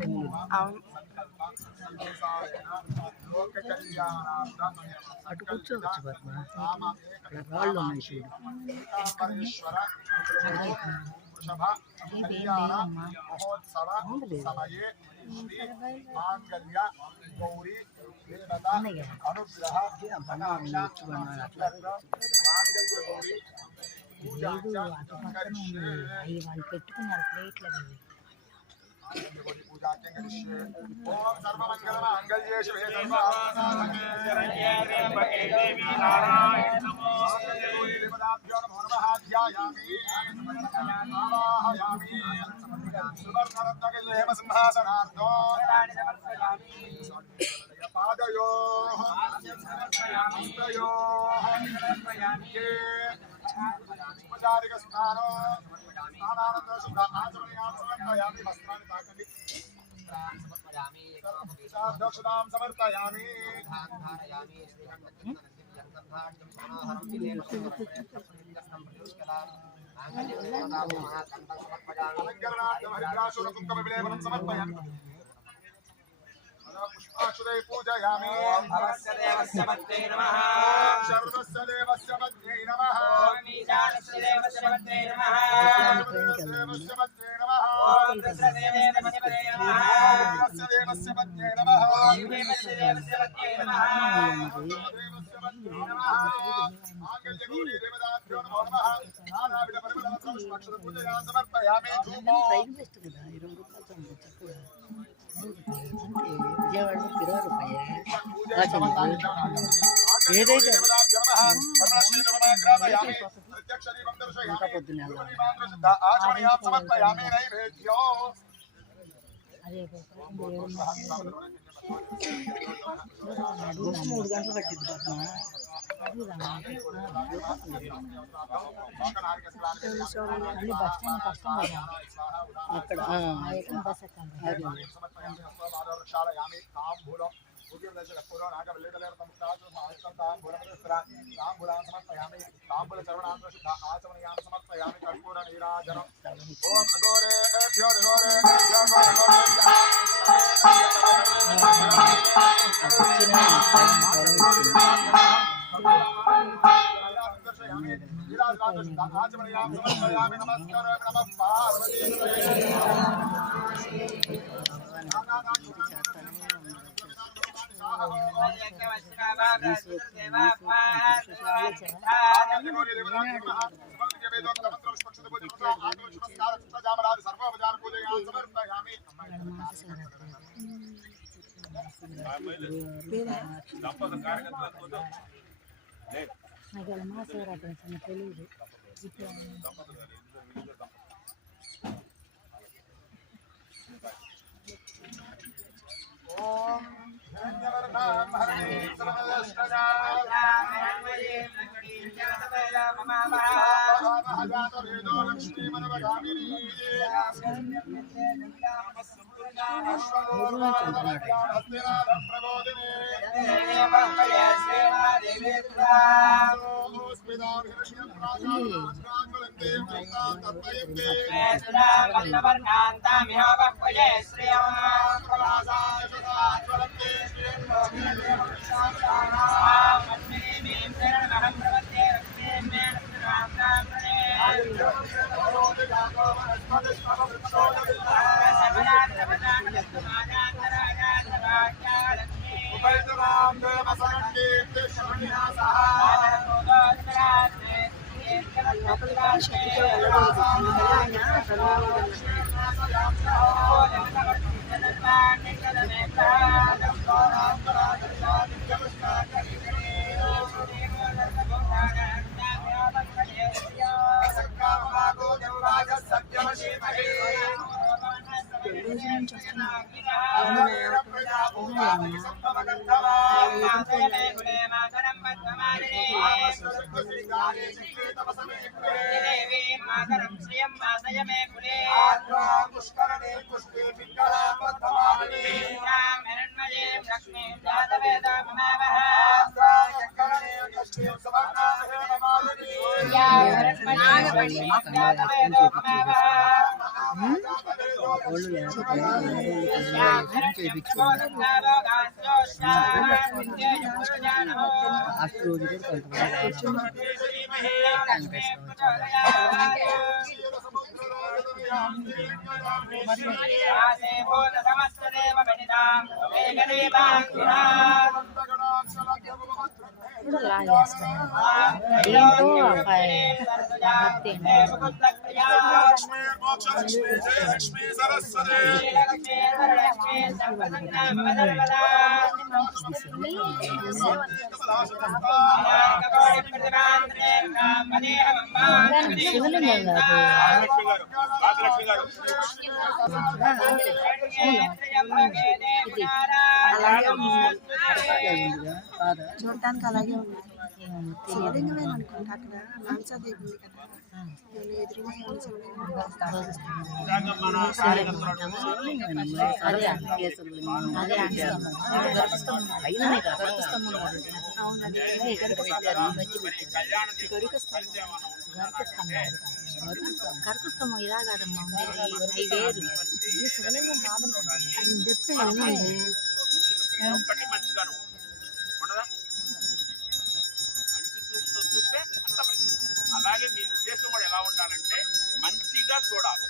అటు కూర్చోవచ్చు పద్మ అక్కడ రాళ్ళు ఉన్నాయి చూడు మహోత్సవ సమయే శ్రీ మాంగళ్య గౌరీ అనుగ్రహ మాంగళ్య గౌరీ వాళ్ళు పెట్టుకున్నారు ప్లేట్లు ఓం సర్వమంగళ మంగళ్యే శివే దేవతాభ్యో నమో నమః ధ్యాయామి ఆవాహయామి సువర్ణరత్నగల్లేమ సింహాసనార్థో పాదయోః హస్తయోః ఉపచారిక స్నానో స్నానానంతర శుద్ధ ఆచమనీయాం సమర్పయామి వస్త్రాన్ని తాకండి దక్షిణాం సమర్పయామి అలంకరణార్థం హరిద్రాశూల కుంకుమ విలేపనం సమర్పయామి పుష్పాక్షురై పూజయామి భవస్య దేవస్య పత్రే నమః సర్వస్య దేవస్య పత్రే నమః ఈశానస్య దేవస్య పత్రే నమః దేవస్య పత్రే నమః ఇంద్రస్య దేవస్య పత్రే నమః ఇంద్రస్య దేవస్య పత్రే నమః దేవస్య దేవస్య పత్రే నమః దేవస్య పత్రే నమః మాంగళ్య గౌరీ దేవతాభ్యో నమో నమః నానావిధ పరిమళ పుష్పాక్షుర పూజయా సమర్పయామి ధూపో రైలు బెస్ట్ కదా 20 రూపాయలు చక్కగా విజయవాడలో 20 రూపాయలు ఏదైతే ఇంకా పొద్దున్న అదే 3 గంటలు పట్టింది పద్మ అన్ని బస్ స్టాండ్ కష్టం కదా అక్కడ బస్ ఎక్కాలి సమర్పయామి ఆచమనయామి సమర్పయామి నమస్కారామి నమః పార్వతీ చూడటానికి అలాగే ఉంది. శివలింగమే అనుకుంటా అక్కడ మాంసాదేవి ఉంది కదా, ఎదురుగా గర్భస్థము ఇలా కాదమ్మా ఉండేది 5,000 శివలింగం కాదు. అలాగే మీ ఉద్దేశం కూడా ఎలా ఉండాలంటే మంచిగా చూడాలి,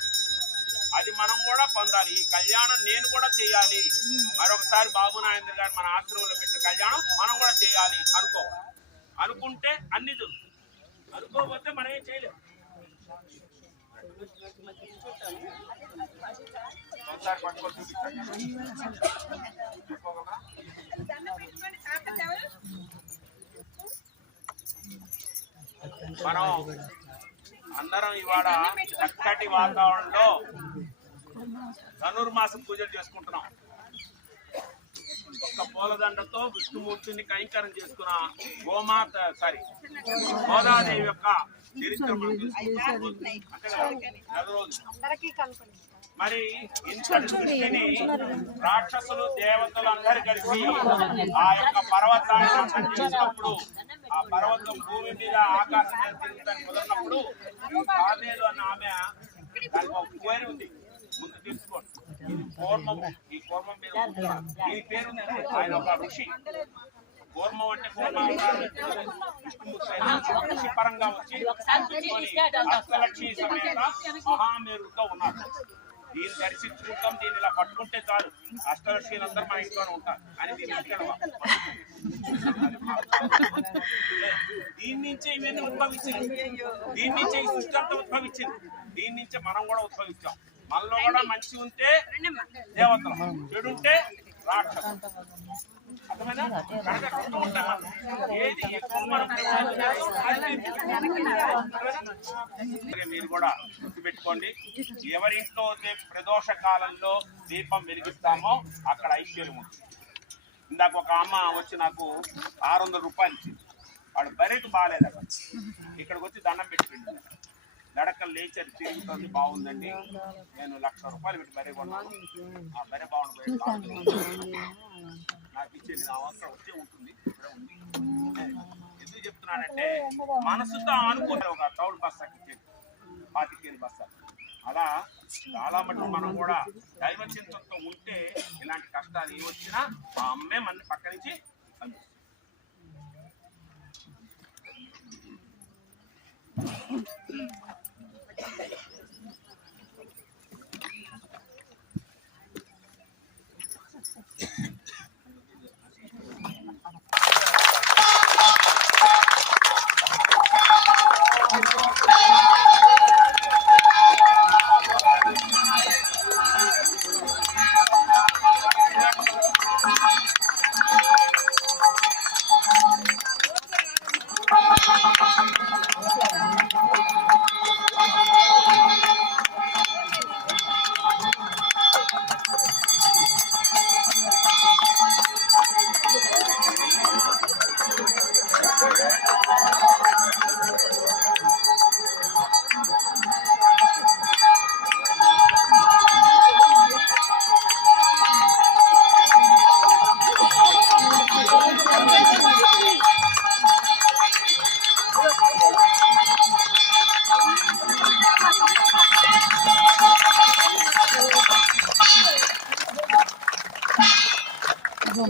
అది మనం కూడా పొందాలి. ఈ కళ్యాణం నేను కూడా చేయాలి, మరొకసారి బాబు నాయంద్ర గారు మన ఆశ్రమంలో పెట్టిన కళ్యాణం మనం కూడా చేయాలి అనుకోవాలి. అనుకుంటే అన్ని జరుగుతుంది, అనుకోకపోతే మనం ఏం చేయలేము. ఒకసారి పట్టుకొని చూపించండి. మనం అందరం ఇవాళ చక్కటి వాతావరణంలో ధనుర్మాసం పూజలు చేసుకుంటున్నాం. ఒక్క పూలదండతో విష్ణుమూర్తిని కైంకర్యం చేసుకున్న గోదాదేవి యొక్క చరిత్ర మనం తెలుసుకుంటున్నాం. మరి ఇంతటి దృష్టిని రాక్షసులు దేవతలు అందరు కలిసి ఆ యొక్క పర్వతాన్ని సంచరించినప్పుడు, ఆ పర్వతం భూమి మీద ఆకాశం మీద తిరుగుతానికి కుదిరినప్పుడు కాలేదు అన్న ఆమె దానికి ఒక పేరు ఉంది, ముందు తెలుసుకోండి. ఇది కూర్మం, ఈ కూర్మం మీద ఈ పేరు ఆయన ఒక ఋషి. కూర్మం అంటే విష్ణుమూర్తి పరంగా వచ్చి అష్టలక్ష్మి సమేత మహామేరుతో ఉన్నారు. దీన్ని దర్శించుకుంటాం, దీన్ని ఇలా పట్టుకుంటే చాలు అష్టలక్ష్మిలందరూ మా ఇంట్లోనే ఉంటారు అని దీన్ని దీని నుంచే ఇవన్నీ ఉద్భవించింది, దీని నుంచే ఈ సృష్టి అంతా ఉద్భవించింది, దీని నుంచే మనం కూడా ఉద్భవించాం. మనలో కూడా మంచి ఉంటే దేవతలు, చెడు ఉంటే రాక్షసులు. అర్థమైనా? ఏది మీరు కూడా గుర్తుపెట్టుకోండి, ఎవరింట్లో ప్రదోష కాలంలో దీపం వెలిగిస్తామో అక్కడ ఐశ్వర్యం ఉంటుంది. ఇందాక ఒక అమ్మ వచ్చి నాకు 600 రూపాయలు ఇచ్చింది. వాడు బరెట్ బాగాలేదు, అక్కడ ఇక్కడికి వచ్చి దండం పెట్టింది. నడకలు లేచారు, తిరుగుతుంది, బాగుందండి, నేను 1,00,000 రూపాయలు పెట్టి బరే కొన్నాను, ఆ బరే బాగుంది, నాకు ఇచ్చేది నా అవసరం వచ్చే ఉంటుంది, ఇక్కడే ఉంది. ఎందుకు చెప్తున్నానంటే మనసుతో అనుకునే ఒక టౌన్ బస్సు ఇచ్చేది 25 బస్సు. అలా చాలా మటుకు మనం కూడా దైవ చింతనతో ఉంటే ఇలాంటి కష్టాలు ఏ వచ్చినా ఆ అమ్మే మన పక్క నుంచి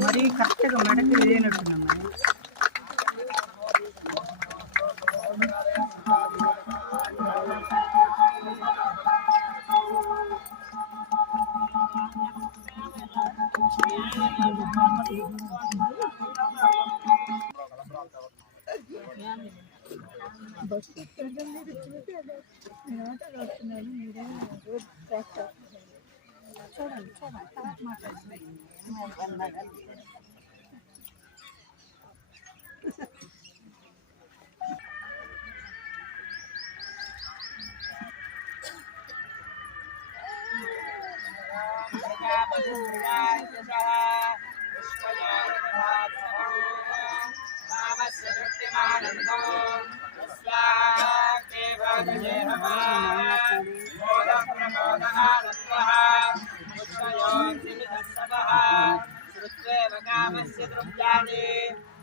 మరీ కరెక్ట్గా మెడకి లేనట్టున్నాము. చూడండి చూడండి మాట్లాడుతున్నాయి.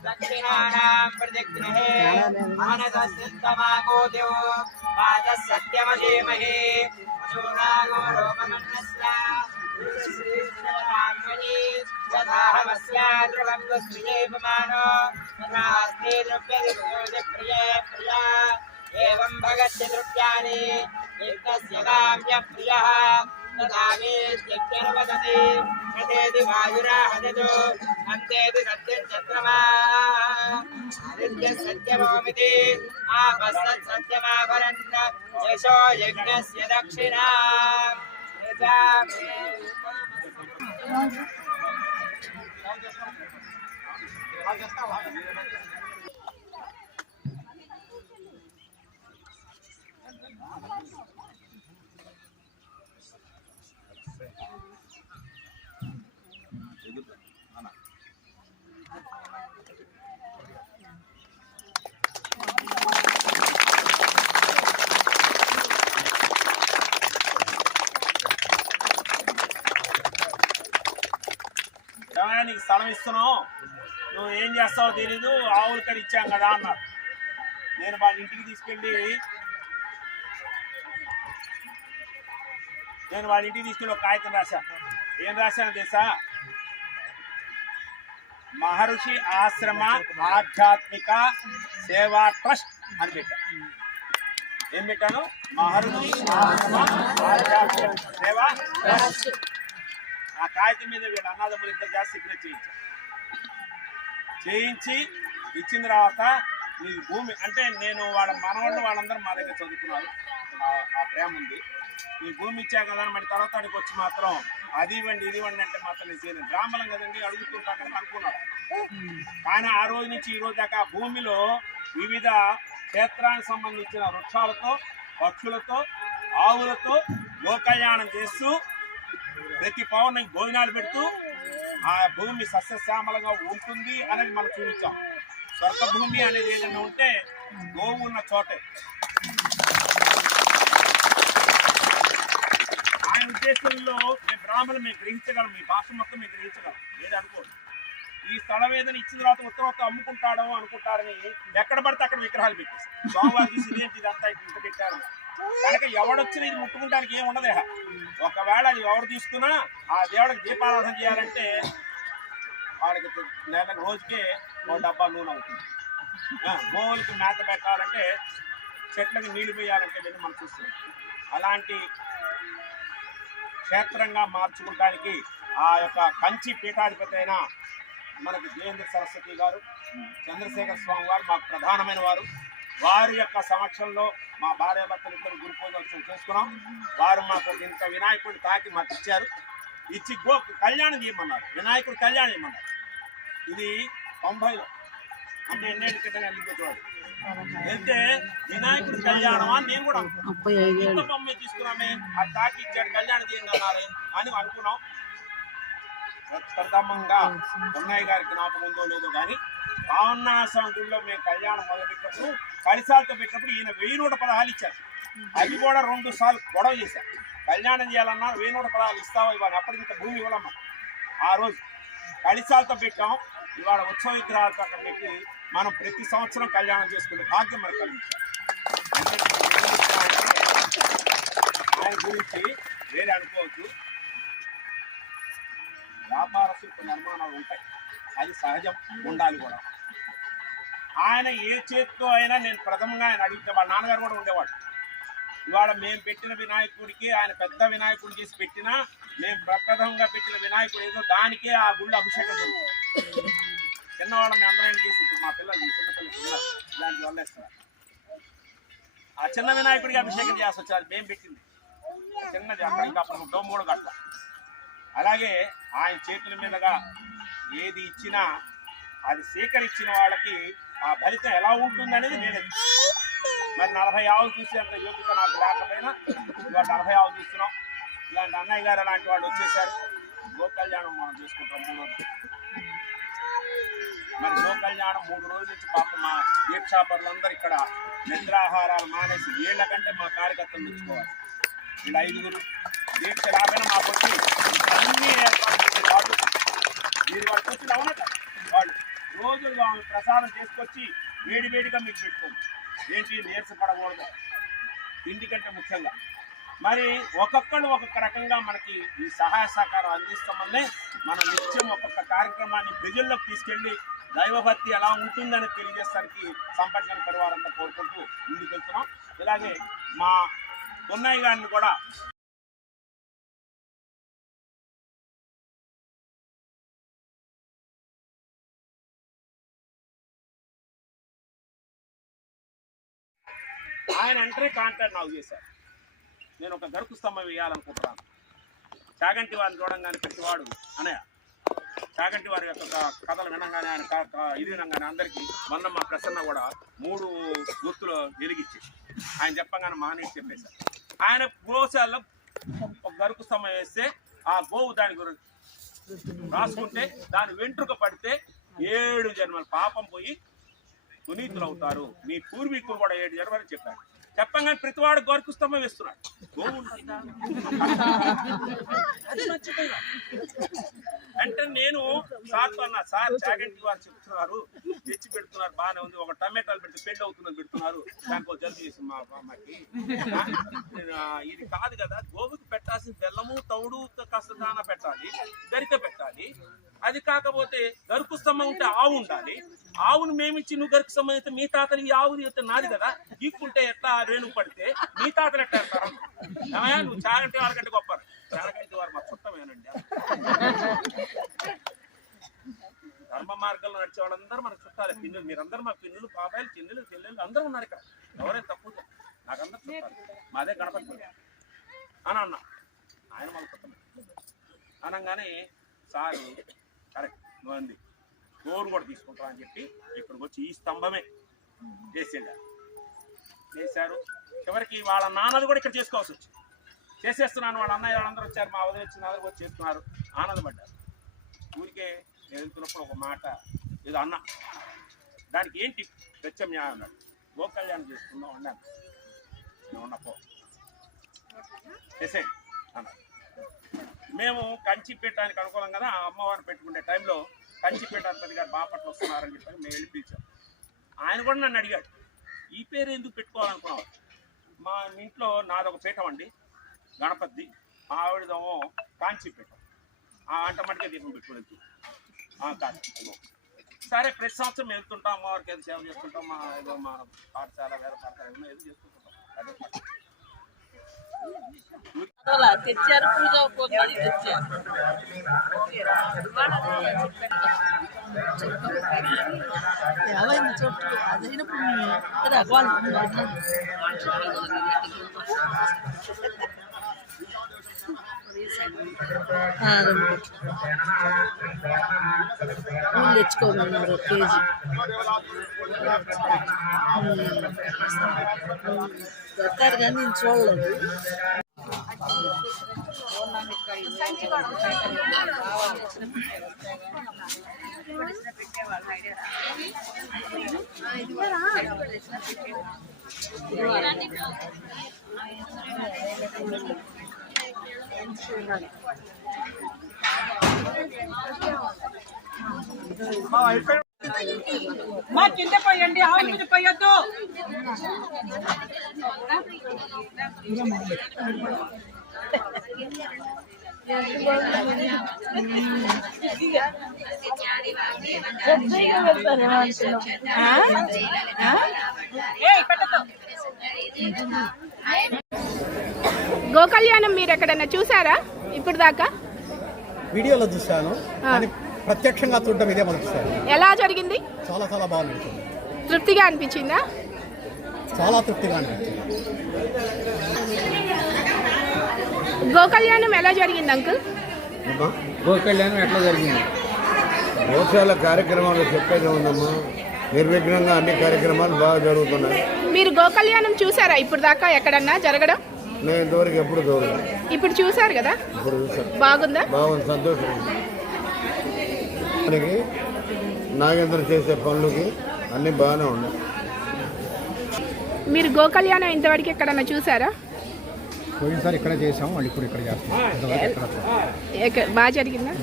दक्षिणानां प्रतिग्रहे मानससिद्धमाको देवो वाजसत्यमधीमहि अशोरागो रोममन्नस्य श्रीश्रीश्वराम्मणि यथाहमस्य द्रवङ्गस्त्रिये पमानो तथास्ते द्रव्यदिप्रिये प्रिया एवं भगस्य द्रव्याणि एकस्य काम्य प्रियः तदामे यज्ञर्वदति हतेति वायुराहदतु अन्तेति सत्यं चन्द्रमा आदित्यः सत्यमोमिति आपस्तत् सत्यमाभरन् यशो यज्ञस्य दक्षिणा నీకు స్థలం ఇస్తున్నావు, నువ్వు ఏం చేస్తావో తెలీదు, ఆవులకని ఇచ్చాం కదా అన్నారు. నేను వాళ్ళ ఇంటికి తీసుకెళ్ళి ఒక కాగితం రాశాను. ఏం రాశాను తెలుసా? మహర్షి ఆశ్రమ ఆధ్యాత్మిక సేవా ట్రస్ట్ అని పెట్టాను. ఏం పెట్టాను? మహర్షి ఆశ్రమ ఆధ్యాత్మిక సేవా ట్రస్ట్. ఆ కాగితం మీద వీళ్ళ అన్నదమ్ములు ఇద్దరు జాస్తి సిగ్నేచర్ చేయించి ఇచ్చిన తర్వాత ఈ భూమి అంటే నేను వాళ్ళ మనవాళ్ళు వాళ్ళందరూ మా దగ్గర చదువుకున్నారు. ఆ ప్రేమ ఉంది. ఈ భూమి ఇచ్చా కదా మరి తర్వాత అడిగి వచ్చి మాత్రం అది ఇవ్వండి ఇది ఇవ్వండి అంటే మాత్రం నేను చేయను. బ్రాహ్మణం కదండి అడుగుతుంటాను అనుకున్నారు. కానీ ఆ రోజు నుంచి ఈ రోజు దాకా భూమిలో వివిధ క్షేత్రానికి సంబంధించిన వృక్షాలతో పక్షులతో ఆవులతో గోకళ్యాణం చేస్తూ ప్రతి పౌర్ణమికి భోజనాలు పెడుతూ ఆ భూమి సస్యశ్యామలంగా ఉంటుంది అనేది మనం చూపించాం. స్వర్గ భూమి అనేది ఏదైనా ఉంటే గోవు ఉన్న చోటే. ఆయన ఉద్దేశంలో మేము బ్రాహ్మణులు మేము గ్రహించగలం, మీ భాష మొత్తం మేము గ్రహించగలం. ఏది అనుకోదు. ఈ స్థలం ఏదైనా ఇచ్చిన తర్వాత ఉత్తరవత్త అమ్ముకుంటాడో అనుకుంటారని ఎక్కడ పడితే అక్కడ విగ్రహాలు పెట్టేస్తారు. స్వామివారి చూసి ఇదేంటి ఇదంతా ఇంత పెట్టారు కనుక ఎవడొచ్చినా ఇది ముట్టుకుంటానికి ఏమి ఉండదే. ఒకవేళ అది ఎవరు తీసుకున్నా ఆ దేవుడికి దీపారాధన చేయాలంటే వాడికి నెలకు రోజుకే 1 డబ్బా నూనె అవుతుంది. గోవులకి మేత పెట్టాలంటే చెట్లకి నీళ్లు పోయాలంటే వెళ్ళి మనం చూస్తాం. అలాంటి క్షేత్రంగా మార్చుకోవడానికి ఆ యొక్క కంచి పీఠాధిపతి అయిన మనకి దేవేంద్ర సరస్వతి గారు, చంద్రశేఖర స్వామి వారు మాకు ప్రధానమైన వారు. వారి యొక్క సమక్షంలో మా భార్యాభర్తలు ఇద్దరు గురు పూజోత్సవం చేసుకున్నాం. వారు మాకు ఇంత వినాయకుడిని తాకి మాకు ఇచ్చారు. ఇచ్చి కళ్యాణం చేయమన్నారు, వినాయకుడు కళ్యాణం చేయమన్నారు. ఇది 90లో అంటే ఎన్నేళ్ళ క్రితం వెళ్ళిపోతాడు వెళ్తే వినాయకుడి కళ్యాణం అని నేను కూడా ఇంత బొమ్మ తీసుకున్నామే అది తాకి ఇచ్చాడు కళ్యాణం చేయండి అన్నారు అని అనుకున్నాం. ప్రథమంగా ఉన్నయ్య గారికి జ్ఞాపకం ఉందో లేదో కానీ రావణాసం గుడిలో మేము కళ్యాణం మొదలుపెట్టినప్పుడు కలిసాలతో పెట్టినప్పుడు ఈయన 1116 ఇచ్చారు. అది కూడా 2 సార్లు గొడవ చేశారు. కళ్యాణం చేయాలన్నా 1116 ఇస్తావా ఇవాళ అప్పటికి ఇంత భూమి ఇవ్వాలమ్మా. ఆ రోజు కలిసాలతో పెట్టాం. ఇవాళ ఉత్సవ విగ్రహాలతో అక్కడ పెట్టి మనం ప్రతి సంవత్సరం కళ్యాణం చేసుకునే భాగ్యం మనకు కలిగించారు. అంటే ఆయన గురించి వేరే అనుకోవద్దు. వ్యాపారస్తులు కొన్ని అనుమానాలు ఉంటాయి, అది సహజం, ఉండాలి కూడా. ఆయన ఏ చేతితో అయినా నేను ప్రథమంగా ఆయన అడిగితే వాళ్ళ నాన్నగారు కూడా ఉండేవాడు. ఇవాళ మేము పెట్టిన వినాయకుడికి ఆయన పెద్ద వినాయకుడు చేసి పెట్టినా మేము ప్రప్రథమంగా పెట్టిన వినాయకుడు ఏదో దానికే ఆ గుళ్ళు అభిషేకం జరుగుతుంది. చిన్నవాళ్ళ మేము అందరం చేసి ఇప్పుడు మా పిల్లలు చిన్నపిల్లలు ఇలాంటి వల్ల ఇస్తారు. ఆ చిన్న వినాయకుడికి అభిషేకం చేసి వచ్చారు మేము పెట్టింది చిన్నది అక్కడ ఇంకా అప్పుడు 3 గంటల. అలాగే ఆయన చేతుల మీదుగా ఏది ఇచ్చినా అది స్వీకరించిన వాళ్ళకి ఆ ఫలితం ఎలా ఉంటుంది అనేది నేనే. మరి 40 ఆవులు చూసేంత యోగ్యత నాకు లేకపోయినా ఇవాళ 40 ఆవులు చూస్తున్నాం. ఇలాంటి అన్నయ్య గారు అలాంటి వాళ్ళు వచ్చేసారు. గోకళ్యాణం మనం చేసుకుంటాం 3 రోజులు. మరి గోకళ్యాణం 3 రోజుల నుంచి పాపం మా దీక్షాపరులందరూ ఇక్కడ నిద్రాహారాలు మానేసి వీళ్ళకంటే మా కార్యకర్తలు తెచ్చుకోవాలి. వీళ్ళ 5గురు దీక్ష రాబోయినా మాకు వచ్చి అన్ని ఏర్పాటు చేసే వాళ్ళు మీరు వాళ్ళు కూర్చుని అవునట వాళ్ళు రోజులు ప్రసాదం చేసుకొచ్చి వేడివేడిగా మీకు పెట్టుకోండి. ఏంటి నీరసపడకూడదు తిండి కంటే ముఖ్యంగా. మరి ఒక్కొక్కళ్ళు ఒక్కొక్క రకంగా మనకి ఈ సహాయ సహకారం అందిస్తామనే మనం నిత్యం ఒక్కొక్క కార్యక్రమాన్ని ప్రజల్లోకి తీసుకెళ్ళి దైవభక్తి ఎలా ఉంటుందని తెలియజేసరికి సంపర్జన పరివారంతా కోరుకుంటూ ముందుకు వెళ్తున్నాం. ఇలాగే మా ఉన్నయ్య గారిని కూడా ఆయన ఎంట్రీ కాంట్రాక్ట్ నాకు చేశారు. నేను ఒక గరుకు స్తంభం వేయాలనుకుంటున్నాను. చాగంటి వారిని చూడంగానే ప్రతివాడు అనయ్య చాగంటి వారి యొక్క కథలు వినంగానే ఆయన ఇది వినంగానే అందరికీ మొన్న మా ప్రసన్న కూడా 3 గుర్తులు వెలిగించి ఆయన చెప్పగానే మానేసి చెప్పేశారు. ఆయన గోశాలలో ఒక గరుకు స్తంభం వేస్తే ఆ గోవు దాని గురించి రాసుకుంటే దాని వెంట్రుక పడితే 7 జన్మల పాపం పోయి పునీతులు అవుతారు. మీ పూర్వీకులు కూడా 7 జన్మలు చెప్పారు. చెప్పంగానే ప్రతివాడు గోరుకు స్తంభం వేస్తున్నాడు. అది మంచిది అంటే నేను సార్తో అన్నా, సార్ చాగంటి వారు చెప్తున్నారు తెచ్చి పెడుతున్నారు బాగానే ఉంది, ఒక టమాటాలు పెడితే పెండ్ అవుతుందని పెడుతున్నారు, దానికి జల్దీ చేసి మా అమ్మకి ఇది కాదు కదా, గోవుకి పెట్టాల్సిన బెల్లము తౌడు కాస్త దానా పెట్టాలి, గరిక పెట్టాలి. అది కాకపోతే గరుకు స్తంభం ఉంటే ఆవు ఉండాలి, ఆవును మేమిచ్చి నువ్వు గరుకు స్తంభం అయితే మీ తాతలు ఈ ఆవుది అయితే నాది కదా, గీక్కుంటే ఎట్లా రేణు పడితే మీ తాతలు ఎట్లా అంటారు? నువ్వు చాగంటి వాళ్ళకంటే గొప్ప, చాగంటి వారు మా చుట్టమేనండి. ధర్మ మార్గంలో నడిచే వాళ్ళందరూ మనకు చుట్టాలి, పిన్నులు. మీరందరూ మా పిన్నులు, బాబాయిలు, చిన్నులు, చెల్లెళ్ళు అందరూ ఉన్నారు ఇక్కడ, ఎవరైనా తక్కువ నాకందరూ చుట్టాలి. మాదే గణపతి అని అన్నా, ఆయన మాకు చుట్టమే అనగానే సారు కరెక్ట్ నువ్వు గోరు కూడా తీసుకుంటాం అని చెప్పి ఇక్కడికి వచ్చి ఈ స్తంభమే చేశారు. చివరికి వాళ్ళ నాన్నది కూడా ఇక్కడ చేసుకోవాల్సి వచ్చింది. చేసేస్తున్నాను, వాళ్ళ అన్నయ్య వాళ్ళందరూ వచ్చారు, మా వదిలి వచ్చిన అందరూ వచ్చి చేస్తున్నారు, ఆనందపడ్డారు. ఊరికే నేను వెళ్తున్నప్పుడు ఒక మాట ఏదో అన్నా, దానికి ఏంటి ప్రత్యామ్నాయం అన్నాడు. గోకళ్యాణం చేసుకుందాం అన్నాను. నేను ఉన్నపో చేసేది అన్నాడు. మేము కంచి పెట్టడానికి అనుకూలం కదా, అమ్మవారిని పెట్టుకునే టైంలో కంచి పెట్టాధిపతి గారు బాపట్ల వస్తున్నారని చెప్పి మేము వెళ్ళి పిలిచాం. ఆయన కూడా నన్ను అడిగాడు, ఈ పేరు ఎందుకు పెట్టుకోవాలనుకున్నావు? మా ఇంట్లో నాదొక పీఠం అండి గణపతి, మా ఆవిడదేమో కాంచీపీఠం, అంట మటుకే దీపం పెట్టుకుని కాదు. సరే ప్రతి సంవత్సరం మేము వెళ్తుంటాం, అమ్మవారికి ఏదో సేవ చేసుకుంటాం, మా ఏదో మా పాఠశాల వేరే పాఠశాల ఏదో చేసుకుంటుంటాం. అదే తెచ్చారు, పూజ పోతాడు తెచ్చారు. ఏమైంది చోటు అదైనప్పుడు వాళ్ళు తెచ్చుకోమన్నారు కేజీ. పెట్టారు కానీ నేను చూడలేదు. మా కింద పోయండి, ఆవుల మీద పోయొద్దు. గోకళ్యాణం మీరు ఎక్కడన్నా చూసారా ఇప్పుడు దాకా? వీడియోలో చూశాను, కానీ ప్రత్యక్షంగా చూడడం ఇదే మొదటిసారి. ఎలా జరిగింది? చాలా చాలా బాగుంది. తృప్తిగా అనిపించిందా? చాలా తృప్తిగా అనిపించింది. గోకళ్యాణం ఎలా జరిగింది అంకుల్? గోకళ్యాణం ఎట్లా జరిగింది? గోశాల కార్యక్రమాలు చెప్పేది ఉందమ్మా, నిర్విఘ్నంగా అన్ని కార్యక్రమాలు బాగా జరుగుతున్నాయి. మీరు గోకళ్యాణం చూసారా ఇప్పుడు దాకా ఎక్కడన్నా జరగడం? నేను ఇంతవరకు ఎప్పుడు చూడలేదు. ఇప్పుడు చూసారు కదా, ఇప్పుడు చూసాను. బాగుందా? బాగుంది, సంతోషం. నాగేంద్ర చేసే పనులకి అన్నీ బాగానే ఉన్నాయి. మీరు గోకళ్యాణం ఇంతవరకు ఎక్కడన్నా చూసారా? పోయినసారి ఇక్కడ చేసాం, మళ్ళీ ఇప్పుడు ఇక్కడ చేస్తాం. బాగా జరిగిందా?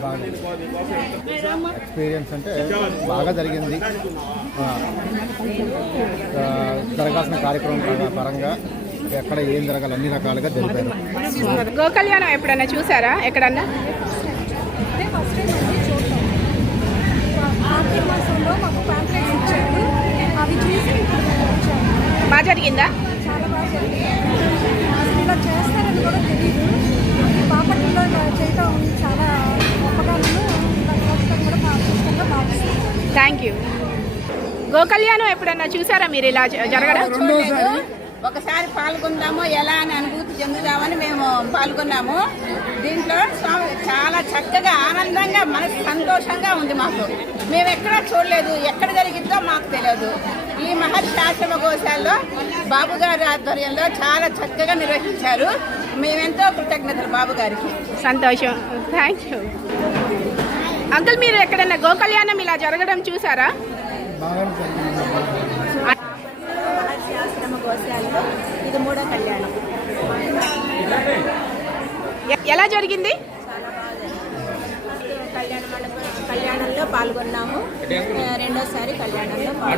ఎక్స్పీరియన్స్ అంటే బాగా జరిగింది. జరగాల్సిన కార్యక్రమం పరంగా ఎక్కడ ఏం జరగాలి అన్ని రకాలుగా జరిపారు. గోకళ్యాణం ఎప్పుడన్నా చూసారా ఎక్కడన్నా? బాగా జరిగిందా? చాలా బాగా జరిగింది. ఇలా చేస్తారని కూడా తెలియదు. బాపట్లలో చేయటం చాలా గొప్పగాను, కూడా బాగా ఇష్టంగా భావిస్తాను. Thank you. గోకళ్యాణం ఎప్పుడన్నా చూసారా మీరు ఇలా జరగడం? ఒకసారి పాల్గొందాము, ఎలా అని అనుభూతి చెందుదామని మేము పాల్గొన్నాము. దీంట్లో చాలా చక్కగా ఆనందంగా మనసు సంతోషంగా ఉంది. మాకు మేము ఎక్కడా చూడలేదు, ఎక్కడ జరిగిద్దో మాకు తెలియదు. ఈ మహర్షి ఆశ్రమ గోశాలలో బాబు గారి ఆధ్వర్యంలో చాలా చక్కగా నిర్వహించారు. మేమెంతో కృతజ్ఞతలు బాబు గారికి. సంతోషం, థ్యాంక్ యూ. అంకుల్ మీరు ఎక్కడన్నా గోకళ్యాణం ఇలా జరగడం చూసారా? మహర్షి ఆశ్రమ గోశాలలో ఇది 3వ కళ్యాణం. ఎలా జరిగింది? చాలా బాగా జరిగింది. కళ్యాణంలో పాల్గొన్నాము. రెండోసారి కళ్యాణంలో పాల్గొన్నాము.